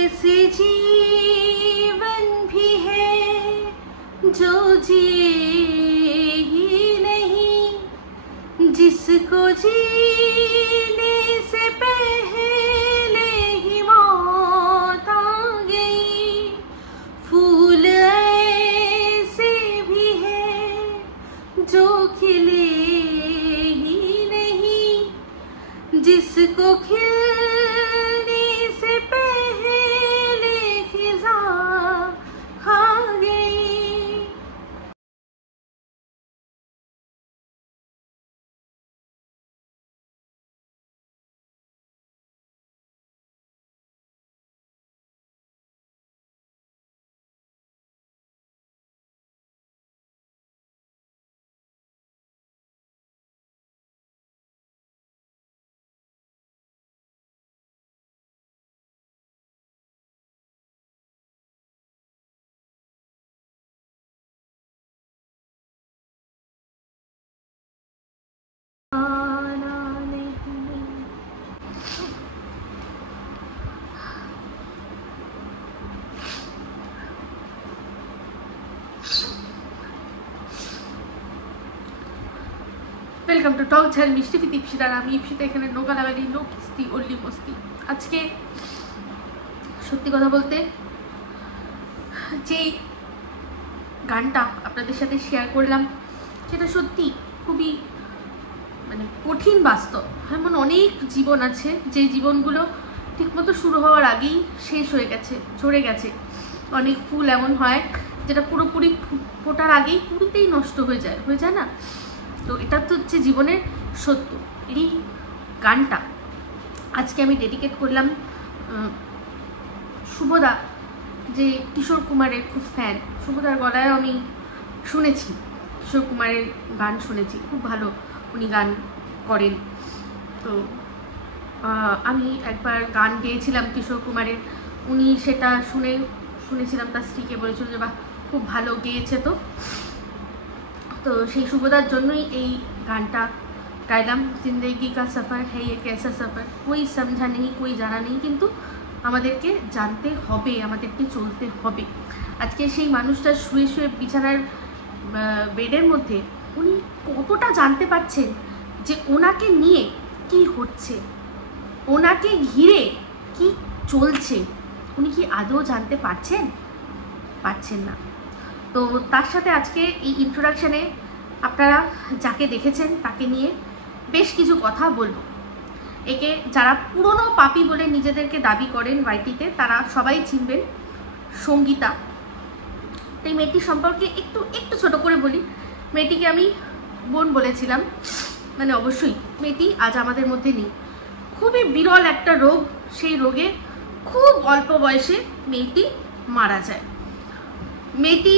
ऐसे जीवन भी है जो जिए ही नहीं, जिसको जीने से पहले ही मौत आ गई। फूल ऐसे भी है जो खिले ही नहीं, जिसको खिलने से पहले खिज़ां खा गई। वेलकम टू टक झल मिष्टी विद इप्सिता। আমি ইপসিতা, এখানে নৌকা লাগালি নো কিস্তি অনলি মস্তি। আজকে সত্যি কথা বলতে যে গানটা আপনাদের সাথে শেয়ার করলাম সেটা সত্যি খুবই মানে কঠিন বাস্তব। এমন অনেক জীবন আছে যে জীবনগুলো ঠিকমতো শুরু হওয়ার আগেই শেষ হয়ে গেছে, ঝরে গেছে। অনেক ফুল এমন হয় যেটা পুরোপুরি ফোটার আগেই পুরিতেই নষ্ট হয়ে যায় না। তো এটা তো হচ্ছে জীবনের সত্য। এই গানটা আজকে আমি ডেডিকেট করলাম শুভদা, যে কিশোর কুমারের খুব ফ্যান। শুভদার গলায় আমি শুনেছি, কিশোর কুমারের গান শুনেছি, খুব ভালো উনি গান করেন। তো আমি একবার গান গেয়েছিলাম কিশোর কুমারের, উনি সেটা শুনেছিলাম, তার স্ত্রীকে বলেছিল যে বাহ খুব ভালো গেয়েছে। তো সেই শুভদার জন্যই এই গানটা গাইলাম। জিন্দেগি কা সফর है ये कैसा सफ़र, कोई समझा नहीं कोई জানা নেই, কিন্তু আমাদেরকে জানতে হবে, আমাদেরকে চলতে হবে। আজকে সেই মানুষটা শুয়ে শুয়ে বিছানার বেডের মধ্যে উনি কতটা জানতে পারছেন যে ওনাকে নিয়ে কি হচ্ছে, ওনাকে ঘিরে কি চলছে, উনি কি আদৌ জানতে পারছেন না। তো তার সাথে আজকে এই ইন্ট্রোডাকশানে আপনারা যাকে দেখেছেন তাকে নিয়ে বেশ কিছু কথা বলবো। একে যারা পুরনো পাপি বলে নিজেদেরকে দাবি করেন ওয়াইটিতে, তারা সবাই চিনবেন, সঙ্গীতা। এই মেয়েটি সম্পর্কে একটু ছোট করে বলি। মেয়েটিকে আমি বোন বলেছিলাম, মানে অবশ্যই মেয়েটি আজ আমাদের মধ্যে নেই। খুবই বিরল একটা রোগ, সেই রোগে খুব অল্প বয়সে মেয়েটি মারা যায়। মেয়েটি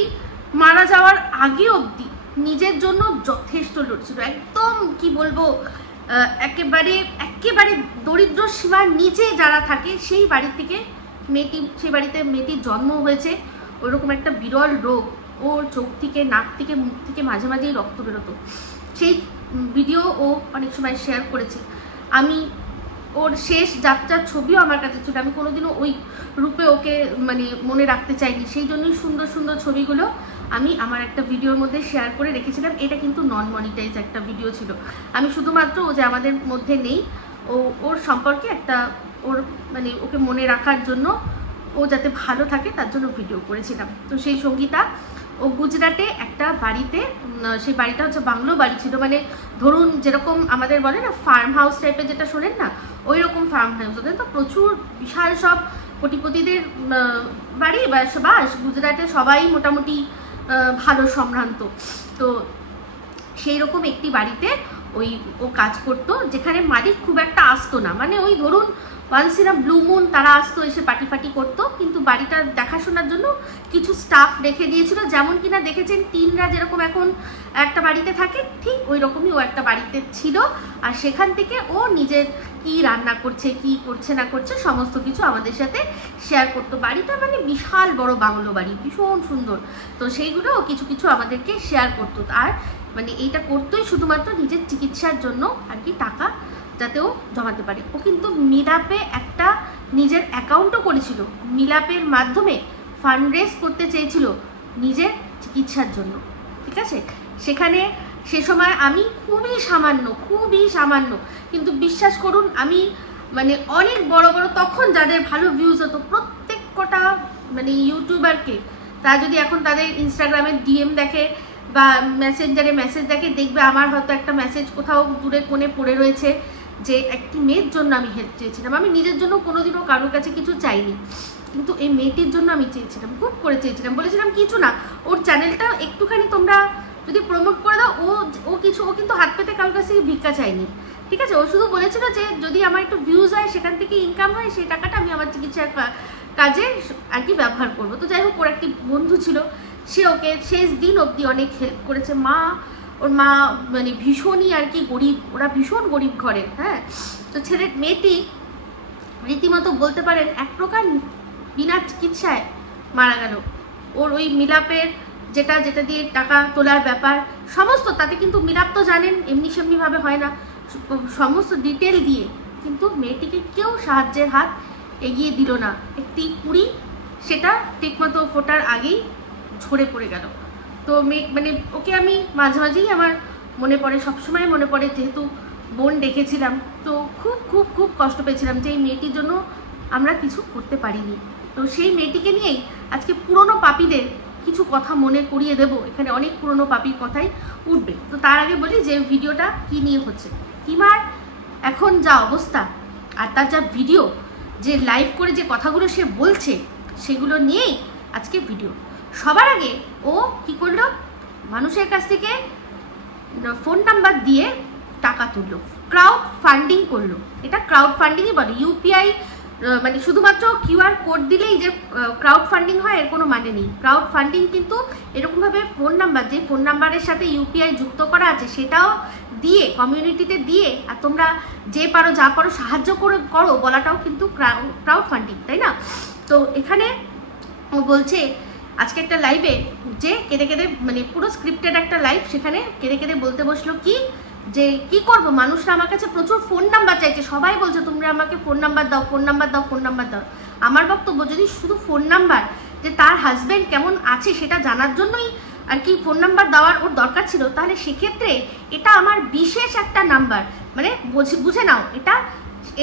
মারা যাওয়ার আগে অবধি নিজের জন্য যথেষ্ট লড়ছিল, একদম কি বলবো, একেবারে দরিদ্র সীমার নিচে যারা থাকে সেই বাড়িতে মেয়েটির জন্ম হয়েছে। ওইরকম একটা বিরল রোগ, ওর চোখ থেকে, নাক থেকে, মুখ থেকে মাঝে মাঝেই রক্ত বেরোতো। সেই ভিডিও ও অনেক সময় শেয়ার করেছে। আমি ওর শেষ যাত্রার ছবিও আমার কাছে ছিল, আমি কোনোদিনও ওই রূপে ওকে মানে মনে রাখতে চাইনি। সেই জন্যই সুন্দর সুন্দর ছবিগুলো আমি আমার একটা ভিডিওর মধ্যে শেয়ার করে রেখেছিলাম। এটা কিন্তু নন মনিটাইজ একটা ভিডিও ছিল। আমি শুধুমাত্র ও যে আমাদের মধ্যে নেই, ওর সম্পর্কে একটা মানে ওকে মনে রাখার জন্য, ও যাতে ভালো থাকে তার জন্য ভিডিও করেছিলাম। তো সেই সঙ্গীতা ও গুজরাটে একটা বাড়িতে, সেই বাড়িটা হচ্ছে বাংলো বাড়ি ছিল, মানে ধরুন যেরকম আমাদের বলে না ফার্ম হাউস টাইপের, যেটা শোনেন না ওই রকম ফার্ম হাউস। ওদের তো প্রচুর বিশাল সব কোটিপতিদের বাড়ি বাস গুজরাটে, সবাই মোটামুটি ভালো সম্ভ্রান্ত। তো সেই রকম একটি বাড়িতে ও কাজ করতো, যেখানে মালিক খুব একটা আসতো না, মানে ওই ধরুন once in a blue moon তারা আসতো, এসে পার্টি করতো। কিন্তু বাড়িটা দেখাশোনার জন্য কিছু স্টাফ রেখে দিয়েছিল, যেমন কিনা দেখেছেন টিনরা যেরকম এখন একটা বাড়িতে থাকে, ঠিক ওই রকমই ও একটা বাড়িতে ছিল। আর সেখান থেকে ও নিজের কি রান্না করছে, কি করছে না করছে সমস্ত কিছু আমাদের সাথে শেয়ার করতো। বাড়িটা মানে বিশাল বড় বাংলো বাড়ি, ভীষণ সুন্দর। তো সেইগুলো ও কিছু কিছু আমাদেরকে শেয়ার করতো। আর মানে এইটা করতোই শুধুমাত্র নিজের চিকিৎসার জন্য আর কি, টাকা যাতে ও জমাতে পারে। ও কিন্তু মিডআপে একটা নিজের অ্যাকাউন্টও করেছিল, মিলাপের মাধ্যমে ফান্ড রেজ করতে চেয়েছিল নিজের চিকিৎসার জন্য, ঠিক আছে। সেখানে সে সময় আমি খুবই সামান্য, কিন্তু বিশ্বাস করুন আমি মানে অনেক বড় বড় তখন যাদের ভালো ভিউজ হতো প্রত্যেক কটা মানে ইউটিউবারকে, তারা যদি এখন তাদের ইনস্টাগ্রামে ডিএম দেখে বা মেসেঞ্জারে মেসেজ দেখে, দেখবে আমার হয়তো একটা মেসেজ কোথাও দূরে কোণে পড়ে রয়েছে যে একটি মেয়ের জন্য আমি হেল্প চেয়েছিলাম। আমি নিজের জন্য কোনোদিনও কারোর কাছে কিছু চাইনি, কিন্তু এই মেয়েটির জন্য আমি চেয়েছিলাম, খুব করে চেয়েছিলাম। বলেছিলাম কিছু না, ওর চ্যানেলটা একটুখানি তোমরা যদি প্রমোট করে দাও, ও কিন্তু হাত পেতে কারোর কাছ থেকে ভিক্ষা চাইনি, ঠিক আছে। ও শুধু বলেছিল যে যদি আমার একটু ভিউজ হয়, সেখান থেকে ইনকাম হয়, সেই টাকাটা আমি আমার চিকিৎসার কাজে আর কি ব্যবহার করবো। তো যাই হোক, ওর একটি বন্ধু ছিল, সে ওকে শেষ দিন অবধি অনেক হেল্প করেছে। ওর মা মানে ভীষণই আর কি গরিব, ওরা ভীষণ গরিব ঘরের, হ্যাঁ। তো মেয়েটি রীতিমতো বলতে পারেন এক প্রকার বিনা চিকিৎসায় মারা গেল। ওর ওই মিলাপের যেটা দিয়ে টাকা তোলার ব্যাপার সমস্ত, তাতে কিন্তু মিলাপ তো জানেন এমনি সেমনিভাবে হয় না, সমস্ত ডিটেল দিয়ে কিন্তু মেয়েটিকে কেউ সাহায্যের হাত এগিয়ে দিল না। একটি কুড়ি সেটা ঠিকমতো ফোটার আগেই ঝরে পড়ে গেল। তো মানে ওকে আমি মাঝে মাঝেই আমার মনে পড়ে, সবসময় মনে পড়ে, যেহেতু বোন দেখেছিলাম, তো খুব খুব খুব কষ্ট পেয়েছিলাম যে এই মেয়েটির জন্য আমরা কিছু করতে পারিনি। তো সেই মেয়েটিকে নিয়েই আজকে পুরনো পাপীদের কিছু কথা মনে করিয়ে দেব। এখানে অনেক পুরনো পাপীর কথাই উঠবে। তো তার আগে বলি যে ভিডিওটা কি নিয়ে হচ্ছে। কিমার এখন যা অবস্থা আর তার যা ভিডিও, যে লাইভ করে যে কথাগুলো সে বলছে, সেগুলো নিয়েই আজকে ভিডিও। সবার আগে ও কি করলো, মানুষের কাছ থেকে ফোন নাম্বার দিয়ে টাকা তুললো, ক্রাউড ফান্ডিং করলো। এটা ক্রাউড ফান্ডিংই বলে। ইউপিআই মানে শুধুমাত্র কিউআর কোড দিলেই যে ক্রাউড ফান্ডিং হয় এর কোনো মানে নেই। ক্রাউড ফান্ডিং কিন্তু এরকমভাবে ফোন নাম্বার, যে ফোন নাম্বারের সাথে ইউপিআই যুক্ত করা আছে সেটাও দিয়ে, কমিউনিটিতে দিয়ে, আর তোমরা যে পারো যা পারো সাহায্য করো বলাটাও কিন্তু ক্রাউড ফান্ডিং, তাই না। তো এখানে ও বলছে আজকে একটা লাইভে যে কেঁদে মানে পুরো স্ক্রিপ্টেড একটা লাইভ, সেখানে কেঁদে বলতে বসলো যে কি করব, মানুষরা আমার কাছে প্রচুর ফোন নাম্বার চাইছে, সবাই বলছে তোমরা আমাকে ফোন নাম্বার দাও। আমার বক্তব্য, যদি শুধু ফোন নাম্বার, যে তার হাজব্যান্ড কেমন আছে সেটা জানার জন্যই আর কি ফোন নাম্বার দেওয়ার ওর দরকার ছিল, তাহলে সেক্ষেত্রে এটা আমার বিশেষ একটা নাম্বার, মানে বুঝে নাও, এটা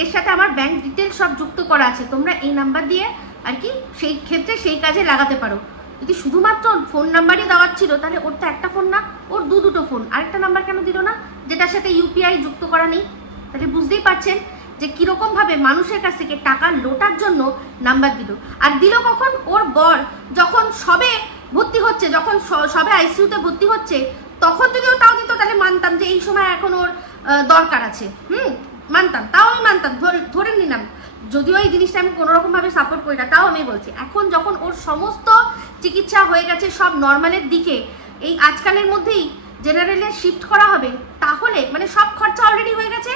এর সাথে আমার ব্যাংক ডিটেলস সব যুক্ত করা আছে, তোমরা এই নাম্বার দিয়ে আর কি সেই ক্ষেত্রে সেই কাজে লাগাতে পারো। যদি শুধুমাত্র ফোন নাম্বারই দেওয়ার ছিল, তাহলে ওর তো একটা ফোন না, ওর দুটো ফোন, আরেকটা নাম্বার কেন দিল না যেটার সাথে ইউপিআই যুক্ত করা নেই? তাহলে বুঝতেই পারছেন যে কীরকমভাবে মানুষের কাছ থেকে টাকা লোটার জন্য নাম্বার দিল। আর দিল কখন? ওর বর যখন সবে ভর্তি হচ্ছে, যখন সবে আইসিইউতে ভর্তি হচ্ছে, তখন যদি ও তাও দিত, তাহলে মানতাম যে এই সময় এখন ওর দরকার আছে, মানতাম, তাও আমি মানতাম, ধরে নিলাম। যদিও এই জিনিসটা আমি কোনোরকমভাবে সাপোর্ট করি না, তাও আমি বলছি এখন যখন ওর সমস্ত চিকিৎসা হয়ে গেছে সব নর্মালের দিকে, এই আজকালের মধ্যেই জেনারেলে শিফট করা হবে, তাহলে মানে সব খরচা অলরেডি হয়ে গেছে,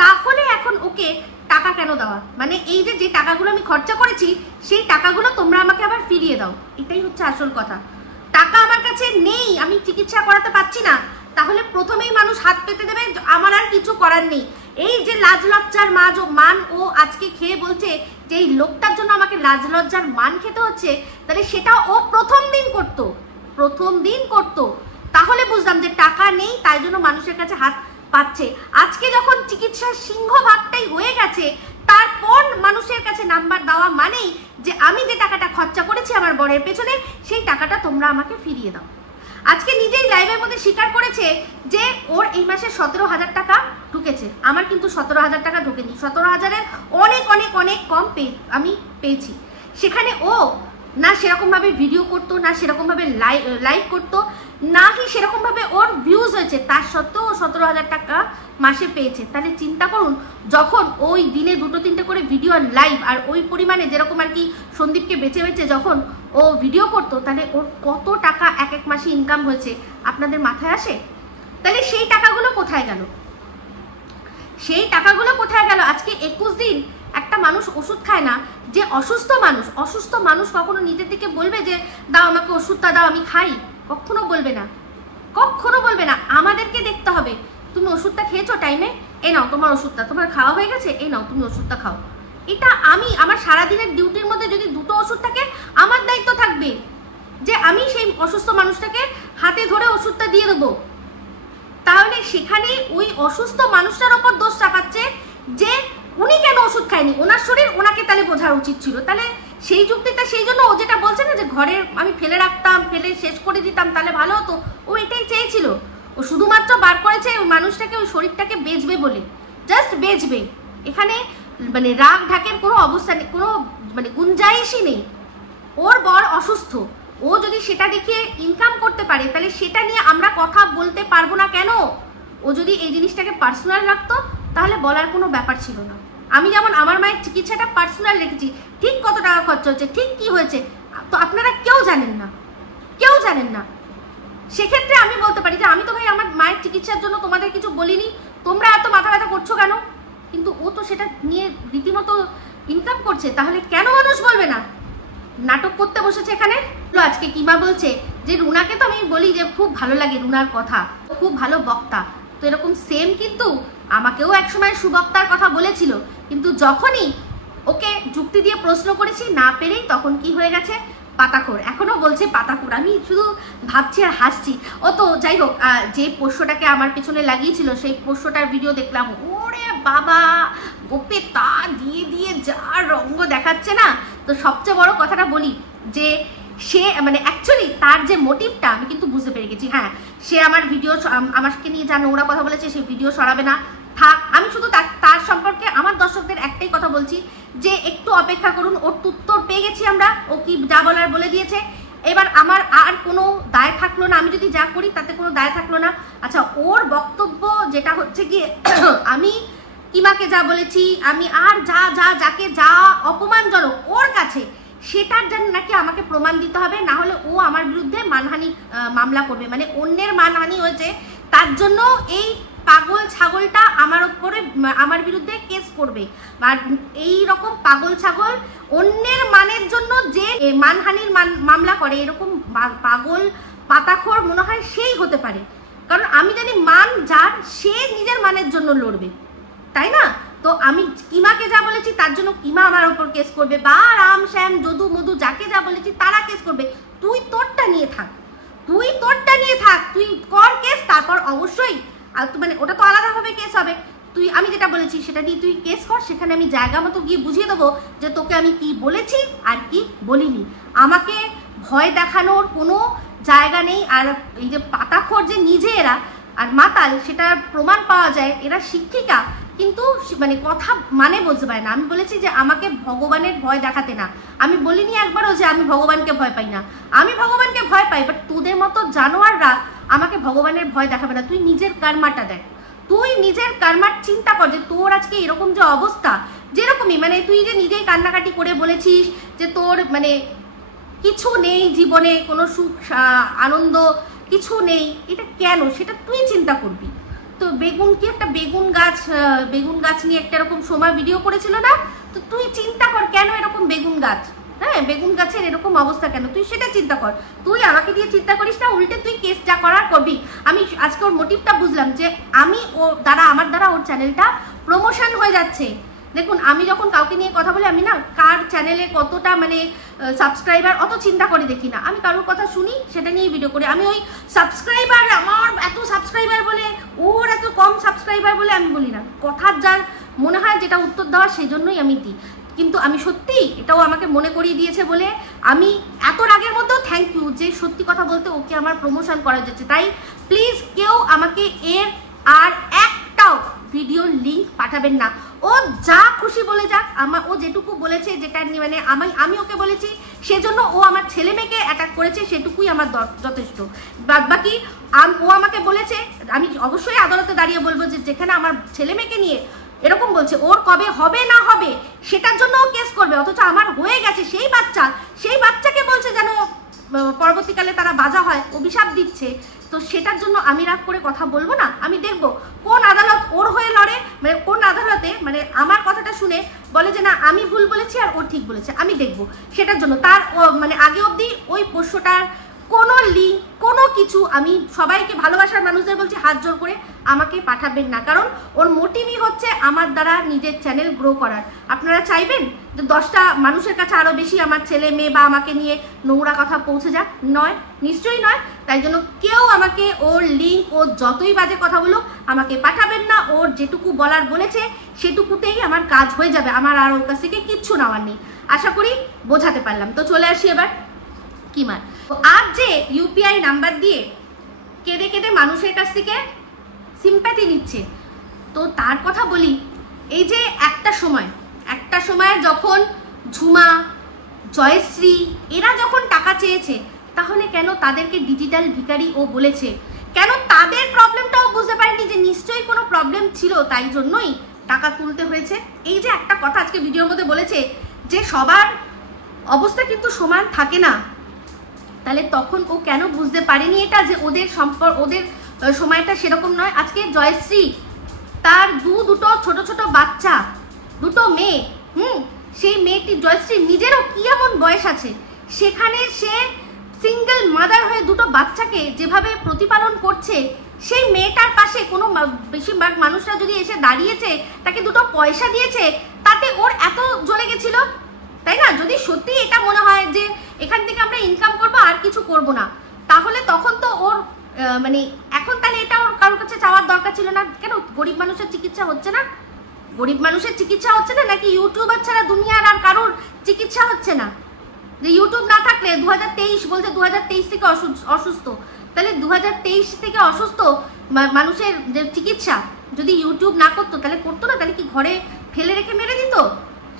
তাহলে এখন ওকে টাকা কেন দেওয়া? মানে এই যে টাকাগুলো আমি খরচা করেছি, সেই টাকাগুলো তোমরা আমাকে আবার ফিরিয়ে দাও, এটাই হচ্ছে আসল কথা। টাকা আমার কাছে নেই, আমি চিকিৎসা করাতে পারছি না, তাহলে প্রথমেই মানুষ হাত পেতে দেবে, আমার আর কিছু করার নেই। এই যে লাজ লজ্জার মান ও আজকে খেয়ে বলছে যে এই লোকটার জন্য আমাকে লাজ লজ্জার মান খেতে হচ্ছে, তাহলে সেটা ও প্রথম দিন করতো, তাহলে বুঝলাম যে টাকা নেই, তাই জন্য মানুষের কাছে হাত পাচ্ছে। আজকে যখন চিকিৎসার সিংহভাগটাই হয়ে গেছে, তারপর মানুষের কাছে নাম্বার দেওয়া মানেই যে আমি যে টাকাটা খরচা করেছি আমার বরের পেছনে, সেই টাকাটা তোমরা আমাকে ফিরিয়ে দাও। আজকে নিজেই লাইভের মধ্যে স্বীকার করেছে যে ওর এই মাসে 17,000 টাকা ঢুকেছে, আমার কিন্তু 17,000 টাকা ঢুকেনি, 17,000-এর অনেক অনেক অনেক কম আমি পেয়েছি। সেখানে ও না সেরকমভাবে ভিডিও করতো, না সেরকমভাবে লাইভ করতো, না কি সেরকমভাবে ওর ভিউজ হয়েছে, তার সত্ত্বেও 17,000 টাকা মাসে পেয়েছে। তাহলে চিন্তা করুন, যখন ওই দিনে 2-3টে করে ভিডিও আর লাইভ, আর ওই পরিমাণে যেরকম আর কি সন্দীপকে বেছে যখন ও ভিডিও করতো, তাহলে ওর কত টাকা এক মাসে ইনকাম হয়েছে আপনাদের মাথায় আসে? তাহলে সেই টাকাগুলো কোথায় গেল? আজকে 21 দিন একটা মানুষ ওষুধ খায় না, যে অসুস্থ মানুষ কখনো নিজের দিকে বলবে যে দাও আমাকে ওষুধটা দাও আমি খাই? কখনো বলবে না। আমাদেরকে দেখতে হবে, তুমি ওষুধটা খেয়েছো টাইমে, এই নাও তোমার ওষুধটা, তোমার খাওয়া হয়ে গেছে, এই নাও তুমি ওষুধটা খাও। এটা আমি আমার সারাদিনের ডিউটির মধ্যে যদি দুটো ওষুধ থাকে আমার দায়িত্ব থাকবে যে আমি সেই অসুস্থ মানুষটাকে হাতে ধরে ওষুধটা দিয়ে দেবো। তাহলে সেখানে ওই অসুস্থ মানুষটার ওপর দোষ চাপাচ্ছে যে উনি কেন ওষুধ খায়নি, ওনার শরীর ওনাকে তাহলে বোঝা উচিত ছিল। তাহলে সেই যুক্তিটা, সেই জন্য ও যেটা বলছে না যে ঘরে আমি ফেলে রাখতাম, ফেলে শেষ করে দিতাম তাহলে ভালো হতো, ও এটাই চেয়েছিল। ও শুধুমাত্র বার করেছে ওই মানুষটাকে, ওই শরীরটাকে বেচবে বলে, জাস্ট বেচবে। এখানে মানে রাগ ঢাকের কোনো অবস্থা নেই, কোনো মানে গুঞ্জাইশই নেই। ওর বর অসুস্থ, ও যদি সেটা দেখিয়ে ইনকাম করতে পারে তাহলে সেটা নিয়ে আমরা কথা বলতে পারবো না কেন? ও যদি এই জিনিসটাকে পার্সোনাল রাখতো তাহলে বলার কোনো ব্যাপার ছিল না। আমি যেমন আমার মায়ের চিকিৎসাটা পার্সোনাল রেখেছি, ঠিক কত টাকা খরচা হচ্ছে, ঠিক কি হয়েছে, তো আপনারা কেউ জানেন না, কেউ জানেন না। সেক্ষেত্রে আমি বলতে পারি যে আমি তো ভাই আমার মায়ের চিকিৎসার জন্য তোমাদের কিছু বলিনি, তোমরা এত মাথা ব্যথা করছো কেন? কিন্তু ও তো সেটা নিয়ে রীতিমতো ইনকাম করছে, তাহলে কেন মানুষ বলবে না? নাটক করতে বসেছে এখানে। আজকে কিমা বলছে যে রুনাকে তো আমি বলি যে খুব ভালো লাগে রুনার কথা, খুব ভালো বক্তা, তো এরকম সেম কিন্তু আমাকেও একসময় সুবক্তার কথা বলেছিল, কিন্তু যখনই ওকে যুক্তি দিয়ে প্রশ্ন করেছি না পেরেই তখন কি হয়ে গেছে, পাতাখোর। এখনো বলছে পাতাখোর। আমি শুধু ভাবছি আর হাসছি। ও তো যাই হোক, যে পোষ্যটাকে আমার পেছনে লাগিয়েছিল সেই পোষ্যটার ভিডিও দেখলাম, ওরে বাবা গোপে তা দিয়ে দিয়ে যা রঙ্গ দেখাচ্ছে না। তো সবচেয়ে বড় কথাটা বলি যে সে মানে অ্যাকচুয়ালি তার যে মোটিভটা আমি কিন্তু বুঝতে পেরে গেছি। হ্যাঁ, সে আমার ভিডিও, আমাকে নিয়ে যা নোংরা কথা বলেছে সেই ভিডিও সরাবে না, থাক। আমি শুধু তার সম্পর্কে আমার দর্শকদের একটাই কথা বলছি যে একটু অপেক্ষা করুন, ওর উত্তর পেয়ে গেছি আমরা, ও কি যা বলার বলে দিয়েছে। এবার আমার আর কোনো দায় থাকলো না, আমি যদি যা করি তাতে কোনো দায় থাকলো না। আচ্ছা, ওর বক্তব্য যেটা হচ্ছে গিয়ে আমি কিমাকে যা বলেছি, আমি আর যাকে যা অপমানজনক ওর কাছে, সেটার জন্য নাকি আমাকে প্রমাণ দিতে হবে, না হলে ও আমার বিরুদ্ধে মানহানি মামলা করবে, মানে অন্যের মানহানি হয়েছে তার জন্য এই পাগল ছাগলটা আমার বিরুদ্ধে কেস করবে। আর এই রকম পাগল ছাগল অন্যের মানের জন্য যে মানহানির মামলা করে, এরকম পাগল পাতাখোর মনে হয় সেই হতে পারে। কারণ আমি জানি মান যার, সে নিজের মানের জন্য লড়বে, তাই না? তো আমি কিমাকে যা বলেছি তার জন্য কিমা আমার ওপর কেস করবে, বা রাম শ্যাম যদু মধু যাকে যা বলেছি তারা কেস করবে। তুই তোরটা নিয়ে থাক, তুই তোরটা নিয়ে থাক, তুই কর কেস, তারপর অবশ্যই মানে ওটা তো আলাদাভাবে কেস হবে। তুই আমি যেটা বলেছি সেটা নিয়ে তুই কেস কর, সেখানে আমি জায়গা মতো গিয়ে বুঝিয়ে দেবো যে তোকে আমি কি বলেছি আর কি বলিনি। আমাকে ভয় দেখানোর কোনো জায়গা নেই। আর এই যে পাতাখোর যে নিজে এরা আর মাতাল, সেটা প্রমাণ পাওয়া যায়। এরা শিক্ষিকা কিন্তু মানে কথা মানে বুঝতে পারে না। আমি বলেছি যে আমাকে ভগবানের ভয় দেখাতে না, আমি বলিনি একবারও যে আমি ভগবানকে ভয় পাই না, আমি ভগবানকে ভয় পাই, বাট তোদের মতো জানোয়াররা আমাকে ভগবানের ভয় দেখাবে না। তুই নিজের কর্মাটা দেখ, তুই নিজের কর্মার চিন্তা কর যে তোর আজকে এরকম যে অবস্থা, যেরকমই মানে তুই যে নিজেই কান্নাকাটি করে বলেছিস যে তোর মানে কিছু নেই জীবনে, কোনো সুখ আনন্দ কিছু নেই, এটা কেন সেটা তুই চিন্তা করবি। তো বেগুন কি একটা বেগুন গাছ নিয়ে একটা এরকম সময় ভিডিও করেছিল না, তো তুই চিন্তা কর কেন এরকম বেগুন গাছ, হ্যাঁ বেগুন গাছের এরকম অবস্থা কেন, তুই সেটা চিন্তা কর। তুই আমাকে দিয়ে চিন্তা করিস না, উল্টে তুই কেস যা করার করবি। আমি আজকে ওর মোটিভটা বুঝলাম যে আমার দ্বারা ওর চ্যানেলটা প্রমোশন হয়ে যাচ্ছে। দেখুন, আমি যখন কাউকে নিয়ে কথা বলি, আমি না কার চ্যানেলে কতটা মানে সাবস্ক্রাইবার অত চিন্তা করে দেখি না, আমি কারোর কথা শুনি সেটা নিয়ে ভিডিও করি। আমি ওই সাবস্ক্রাইবার, আমার এত সাবস্ক্রাইবার বলে ওর এত কম সাবস্ক্রাইবার বলে আমি বলি না, কথার যার মনে হয় যেটা উত্তর দেওয়ার সেই জন্যই আমি দিই। কিন্তু আমি সত্যি এটাও আমাকে মনে করিয়ে দিয়েছে বলে আমি এত রাগের মধ্যেও থ্যাংক ইউ যে সত্যি কথা বলতে ওকে আমার প্রমোশন করা যাচ্ছে। তাই প্লিজ কেউ আমাকে এর আর একটাও ভিডিও লিঙ্ক পাঠাবেন না। ও যা খুশি বলে যাক, ও যেটুকু বলেছে, যেটা মানে আমি ওকে বলেছি সেজন্য ও আমার ছেলে মেয়েকে অ্যাটাক করেছে, সেটুকুই আমার যথেষ্ট। বাদবাকি ও আমাকে বলেছে, আমি অবশ্যই আদালতে দাঁড়িয়ে বলবো যে যেখানে আমার ছেলে মেয়েকে নিয়ে এরকম বলছে, ওর কবে হবে না হবে সেটার জন্য ও কেস করবে, অথচ আমার হয়ে গেছে সেই বাচ্চাকে বলছে যেন পরবর্তীকালে তারা বাজা হয়, অভিশাপ দিচ্ছে। তো সেটার জন্য আমি রাগ করে কথা বলবো না। আমি দেখবো কোন আদালত ওর হয়ে লড়ে, মানে কোন আদালতে মানে আমার কথাটা শুনে বলে যে না আমি ভুল বলেছি আর ও ঠিক বলেছে, আমি দেখবো। সেটার জন্য তার মানে আগে অবধি ওই পোষ্যটার কোনো লিঙ্ক কোনো কিছু আমি সবাইকে ভালোবাসার মানুষদের বলছি হাত জোর করে আমাকে পাঠাবেন না, কারণ ওর মোটিভই হচ্ছে আমার দ্বারা নিজের চ্যানেল গ্রো করার। আপনারা চাইবেন যে 10টা মানুষের কাছে আরও বেশি আমার ছেলে মেয়ে বা আমাকে নিয়ে নোংরা কথা পৌঁছে যাক? নয়, নিশ্চয়ই নয়। তাই জন্য কেউ আমাকে ওর লিঙ্ক, ও যতই বাজে কথা বলো আমাকে পাঠাবেন না। ওর যেটুকু বলার বলেছে সেটুকুতেই আমার কাজ হয়ে যাবে, আমার আর ওর কাছ থেকে কিচ্ছু নেওয়ার নেই। আশা করি বোঝাতে পারলাম। তো চলে আসি এবার কিমার। আজ যে ইউপিআই নাম্বার দিয়ে কেঁদে কেঁদে মানুষের কাছ থেকে সিম্প্যাথি নিচ্ছে, তো তার কথা বলি। এই যে একটা সময় যখন ঝুমা, জয়শ্রী এরা যখন টাকা চেয়েছে, তাহলে কেন তাদেরকে ডিজিটাল ভিখারি ও বলেছে? কেন তাদের প্রবলেমটাও বুঝতে পারেনি যে নিশ্চয়ই কোনো প্রবলেম ছিল, তাই জন্যই টাকা তুলতে হয়েছে? এই যে একটা কথা আজকে ভিডিওর মধ্যে বলেছে যে সবার অবস্থা কিন্তু সমান থাকে না, তাহলে তখন ও কেন বুঝতে পারেনি এটা, যে ওদের সময়টা সেরকম নয়? আজকে জয়শ্রী তার দুটো ছোট ছোট বাচ্চা, দুটো মেয়ে, সেই মেয়েটি জয়শ্রী নিজেরও কি এমন বয়স আছে, সেখানে সে সিঙ্গেল মাদার হয়ে দুটো বাচ্চাকে যেভাবে প্রতিপালন করছে, সেই মেয়েটার পাশে কোনো বেশিরভাগ মানুষরা যদি এসে দাঁড়িয়েছে, তাকে দুটো পয়সা দিয়েছে, তাতে ওর এত জ্বলে গেছিল, তাই না? যদি সত্যি এটা মনে হয় যে এখান থেকে আমরা ইনকাম করবো আর কিছু করব না, তাহলে তখন তো ওর মানে এখন তাহলে এটা ওর কারোর কাছে চাওয়ার দরকার ছিল না। কেন গরিব মানুষের চিকিৎসা হচ্ছে না? গরিব মানুষের চিকিৎসা হচ্ছে না নাকি ইউটিউবার ছাড়া দুনিয়ার আর কারোর চিকিৎসা হচ্ছে না? যে ইউটিউব না থাকলে 2023 বলছে 2023 থেকে অসুস্থ, তাহলে 2023 থেকে অসুস্থ মানুষের যে চিকিৎসা যদি ইউটিউব না করতো তাহলে করতো না? তাহলে কি ঘরে ফেলে রেখে মেরে দিত?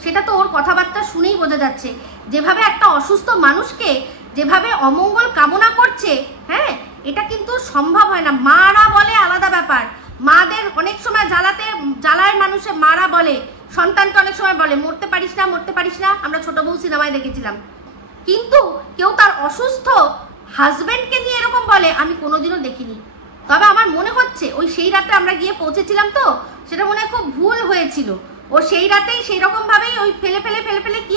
সেটা তো ওর কথাবার্তা শুনেই বোঝা যাচ্ছে। যেভাবে একটা অসুস্থ মানুষকে যেভাবে অমঙ্গল কামনা করছে, হ্যাঁ, এটা কিন্তু সম্ভব হয় না। মারা বলে আলাদা ব্যাপার, মাদের অনেক সময় জ্বালায় মানুষে মারা বলে, সন্তানকে অনেক সময় বলে মরতে পারিস না, মরতে পারিস না। আমরা ছোট বউ সিনেমায় দেখেছিলাম। কিন্তু কেউ তার অসুস্থ হাজবেন্ডকে নিয়ে এরকম বলে আমি কোনোদিনও দেখিনি। তবে আমার মনে হচ্ছে ওই সেই রাতে আমরা গিয়ে পৌঁছেছিলাম, তো সেটা মনে হয় খুব ভুল হয়েছিল। ও সেই রাতেই সেই রকম ভাবেই ওই ফেলে কি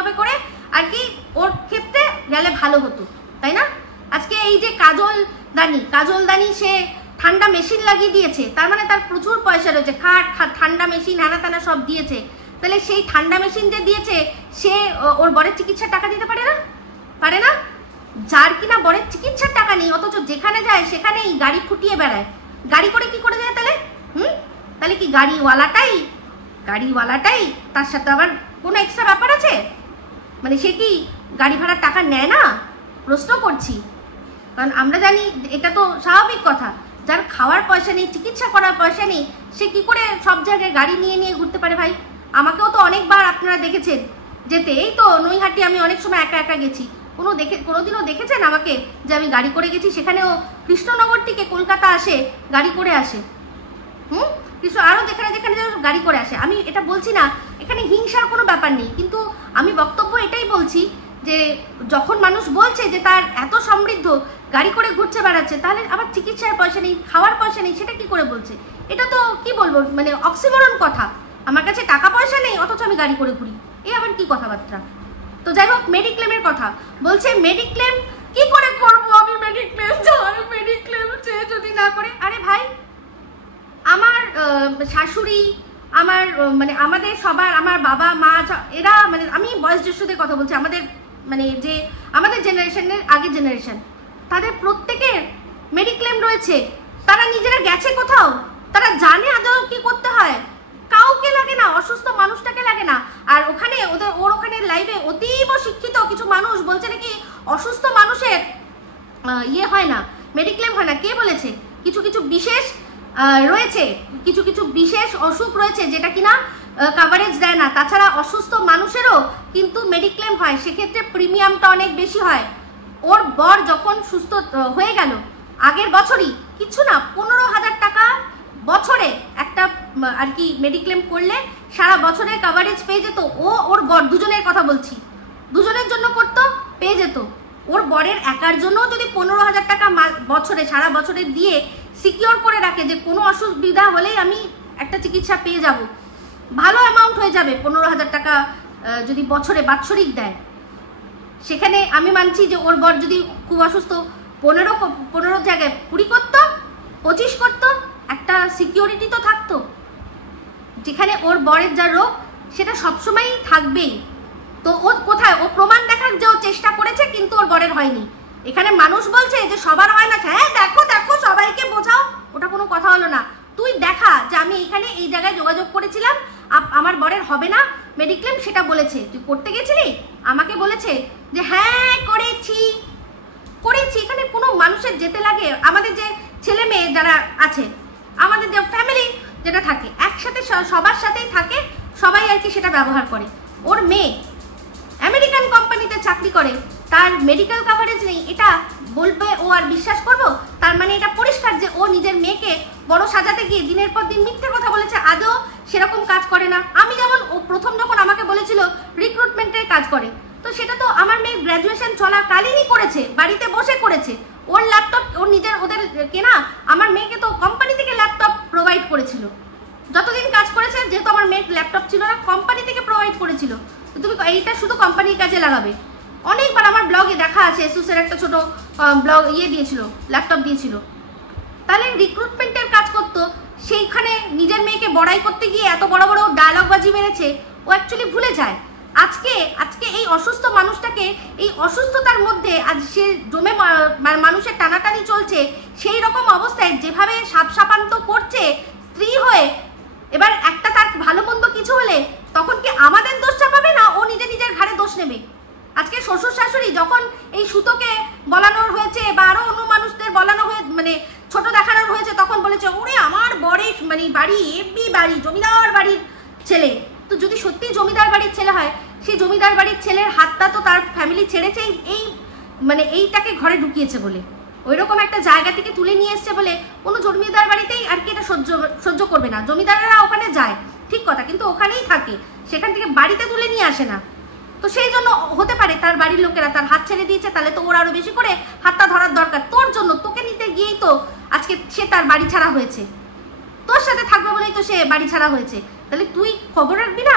হবে করে আর কি ওর ক্ষেত্রে গেলে ভালো হতো, তাই না? আজকে এই যে কাজল দানি সে ঠান্ডা মেশিন লাগিয়ে দিয়েছে, তার মানে তার প্রচুর পয়সা রয়েছে, খাট ঠান্ডা মেশিন হানা টানা সব দিয়েছে। তাহলে সেই ঠান্ডা মেশিন যে দিয়েছে সে ওর বরের চিকিৎসার টাকা দিতে পারে না? যার কিনা বরের চিকিৎসার টাকা নেই, অথচ যেখানে যায় সেখানেই গাড়ি ফুটিয়ে বেড়ায়। গাড়ি করে কি করে যায় তাহলে? তাহলে কি গাড়িওয়ালাটাই তার সাথে আবার কোনো এক্সট্রা ব্যাপার আছে? মানে সে কি গাড়ি ভাড়ার টাকা নেয় না? প্রশ্ন করছি, কারণ আমরা জানি এটা তো স্বাভাবিক কথা। যার খাওয়ার পয়সা নেই, চিকিৎসা করার পয়সা নেই, সে কি করে সব জায়গায় গাড়ি নিয়ে ঘুরতে পারে? ভাই, আমাকেও তো অনেকবার আপনারা দেখেছেন যেতে। এই তো নৈহাটি আমি অনেক সময় একা গেছি, কোনোদিনও দেখেছেন আমাকে যে আমি গাড়ি করে গেছি? সেখানেও কৃষ্ণনগর থেকে কলকাতা আসে গাড়ি করে আসে, আরও যেখানে গাড়ি করে আসে। আমি এটা বলছি না এখানে হিংসার কোনো ব্যাপার নেই, কিন্তু আমি বক্তব্য এটাই বলছি যে যখন মানুষ বলছে যে তার এত সমৃদ্ধ, গাড়ি করে ঘুরছে বেড়াচ্ছে, তাহলে আবার চিকিৎসার পয়সা নেই, খাওয়ার পয়সা নেই, সেটা কি করে বলছে? এটা তো কি বলবো, মানে অক্সিমরন কথা। আমার কাছে টাকা পয়সা নেই অথচ আমি গাড়ি করে ঘুরি, এই আবার কি কথাবার্তা? তো যাই হোক, মেডিক্লেমের কথা বলছে। মেডিক্লেম কি করে করবো আমি? মেডিক্লেম চেয়ে যদি না করে, আরে ভাই, আমার শাশুড়ি, আমার মানে আমাদের সবার, আমার বাবা মা এরা, মানে আমি বয়স জ্যেষ্ঠদের কথা বলছি, আমাদের মানে যে আমাদের জেনারেশনের আগে জেনারেশন, তাদের প্রত্যেকের মেডিক্লেম রয়েছে। তারা নিজেরা গেছে কোথাও, তারা জানে আদৌ কি করতে হয়। কাউকে লাগে না, অসুস্থ মানুষটাকে লাগে না। আর ওখানে ওর ওখানে লাইভে অতীব শিক্ষিত কিছু মানুষ বলছে নাকি অসুস্থ মানুষের হয় না, মেডিক্লেম হয় না। কে বলেছে? কিছু বিশেষ রয়েছে, কিছু বিশেষ অসুখ রয়েছে যেটা কিনা কাভারেজ দেয় না। তাছাড়া অসুস্থ মানুষেরও কিন্তু মেডিক্লেম হয়, সেক্ষেত্রে প্রিমিয়ামটা অনেক বেশি হয়। ওর বর যখন সুস্থ হয়ে গেল আগের বছরই, কিছু না 15,000 টাকা বছরে একটা আর কি মেডিক্লেম করলে সারা বছরের কাভারেজ পেয়ে যেত। ওর বর, দুজনের কথা বলছি, দুজনের জন্য করতো, পেয়ে যেত। ওর বরের একার জন্য যদি 15,000 টাকা বছরে সারা বছরে দিয়ে সিকিওর করে রাখে যে কোনো অসুবিধা হলেই আমি একটা চিকিৎসা পেয়ে যাব, ভালো অ্যামাউন্ট হয়ে যাবে। 15,000 টাকা যদি বছরে বাৎসরিক দেয়, সেখানে আমি মানছি যে ওর বর যদি খুব অসুস্থ 15 জায়গায় 20 করতো, 25 করতো, একটা সিকিউরিটি তো থাকতো। যেখানে ওর বরের যা রোগ সেটা সবসময়ই থাকবেই। তো ও কোথায়, ও প্রমাণ দেখার যে ও চেষ্টা করেছে কিন্তু ওর বরের হয়নি। এখানে মানুষ বলছে যে সবার হয় না, হ্যাঁ দেখো দেখো সবাইকে বোঝাও, ওটা কোনো কথা হলো না। তুই দেখা যে আমি এখানে এই জায়গায় যোগাযোগ করেছিলাম, আমার বরের হবে না মেডিক্লেম, সেটা বলেছে। তুই করতে গেছিলি, আমাকে বলেছে যে হ্যাঁ করেছি। এখানে কোনো মানুষের যেতে লাগে, আমাদের যে ছেলে মেয়ে যারা আছে, আমাদের যে ফ্যামিলি যেটা থাকে একসাথে সবার সাথেই থাকে, সবাই আর কি সেটা ব্যবহার করে। ওর মেয়ে আমেরিকান কোম্পানিতে চাকরি করে, তার মেডিকেল কভারেজ নেই, এটা বলবে ও আর বিশ্বাস করবো? তার মানে এটা পরিষ্কার যে ও নিজের মেয়েকে বড় সাজাতে গিয়ে দিনের পর দিন মিথ্যে কথা বলেছে, আদৌ সেরকম কাজ করে না। আমি যেমন ও প্রথম যখন আমাকে বলেছিল রিক্রুটমেন্টের কাজ করে, তো সেটা তো আমার মেয়ে গ্র্যাজুয়েশন চলাকালীনই করেছে, বাড়িতে বসে করেছে। ওর ল্যাপটপ ওর নিজের, ওদের কেনা, আমার মেয়েকে তো কোম্পানি থেকে ল্যাপটপ প্রোভাইড করেছিল যতদিন কাজ করেছে। যেহেতু আমার মেয়ের ল্যাপটপ ছিল না, কোম্পানি থেকে প্রোভাইড করেছিল। তো তুমি এইটা শুধু কোম্পানির কাজে লাগাবে। অনেকবার আমার ব্লগে দেখা আছে, এসুসের একটা ছোট ব্লগ দিয়েছিল, ল্যাপটপ দিয়েছিল। তাহলে রিক্রুটমেন্টের কাজ করতো, সেইখানে নিজের মেয়েকে বড়াই করতে গিয়ে এত বড় বড় ডায়লগবাজি মেরেছে, ও অ্যাকচুয়ালি ভুলে যায়। আজকে এই অসুস্থ মানুষটাকে, এই অসুস্থতার মধ্যে আজ সে জমে মানুষের টানাটানি চলছে, সেই রকম অবস্থায় যেভাবে সাপসাপান্ত করছে স্ত্রী হয়ে, এবার একটা তার ভালো মন্দ কিছু হলে তখন কি আমাদের দোষ চাপাবে না ও নিজের ঘাড়ে দোষ নেবে? আজকে শ্বশুর শাশুড়ি যখন এই সুতোকে বলানোর হয়েছে বা আরো অন্য মানুষদের বলানো হয়ে মানে ছোট দেখানোর হয়েছে, তখন বলেছে ওরে আমার বরের মানে বাড়ি এমবি বাড়ি, জমিদার বাড়ির ছেলে। তো যদি সত্যি জমিদার বাড়ির ছেলে হয়, সেই জমিদার বাড়ির ছেলের হাতটা তো তার ফ্যামিলি ছেড়েছে এই মানে এইটাকে ঘরে ঢুকিয়েছে বলে, ওই রকম একটা জায়গা থেকে তুলে নিয়ে এসছে বলে কোনো জমিদার বাড়িতেই আর কি এটা সহ্য করবে না। জমিদাররা ওখানে যায় ঠিক কথা, কিন্তু ওখানেই থাকে, সেখান থেকে বাড়িতে তুলে নিয়ে আসে না। তো সেই জন্য হতে পারে তার বাড়ির লোকেরা তার হাত ছেড়ে দিয়েছে, তাহলে তো ওর আরো বেশি করে হাতটা ধরার দরকার। তোর জন্য, তোকে নিতে গিয়েই তো আজকে সে তার বাড়ি ছাড়া হয়েছে, তোর সাথে থাকবে বলেই তো সে বাড়ি ছাড়া হয়েছে। তাহলে তুই খবর রাখবি না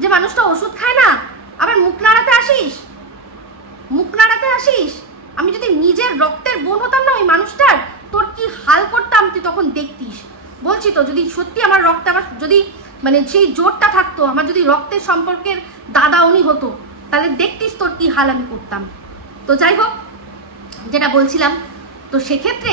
যে মানুষটা ওষুধ খায় না, আবার মুখ নাড়াতে আসিস। আমি যদি নিজের রক্তের বোন হতাম না ওই মানুষটার, তোর কি হাল করতাম তুই তখন দেখতিস। বলছি তো, যদি সত্যি আমার রক্তে, আমার যদি মানে সেই জোরটা থাকতো, আমার যদি রক্তের সম্পর্কের দাদা উনি হতো, তাহলে দেখতিস তোর কি হাল আমি করতাম। তো যাই হোক, যেটা বলছিলাম, তো সেক্ষেত্রে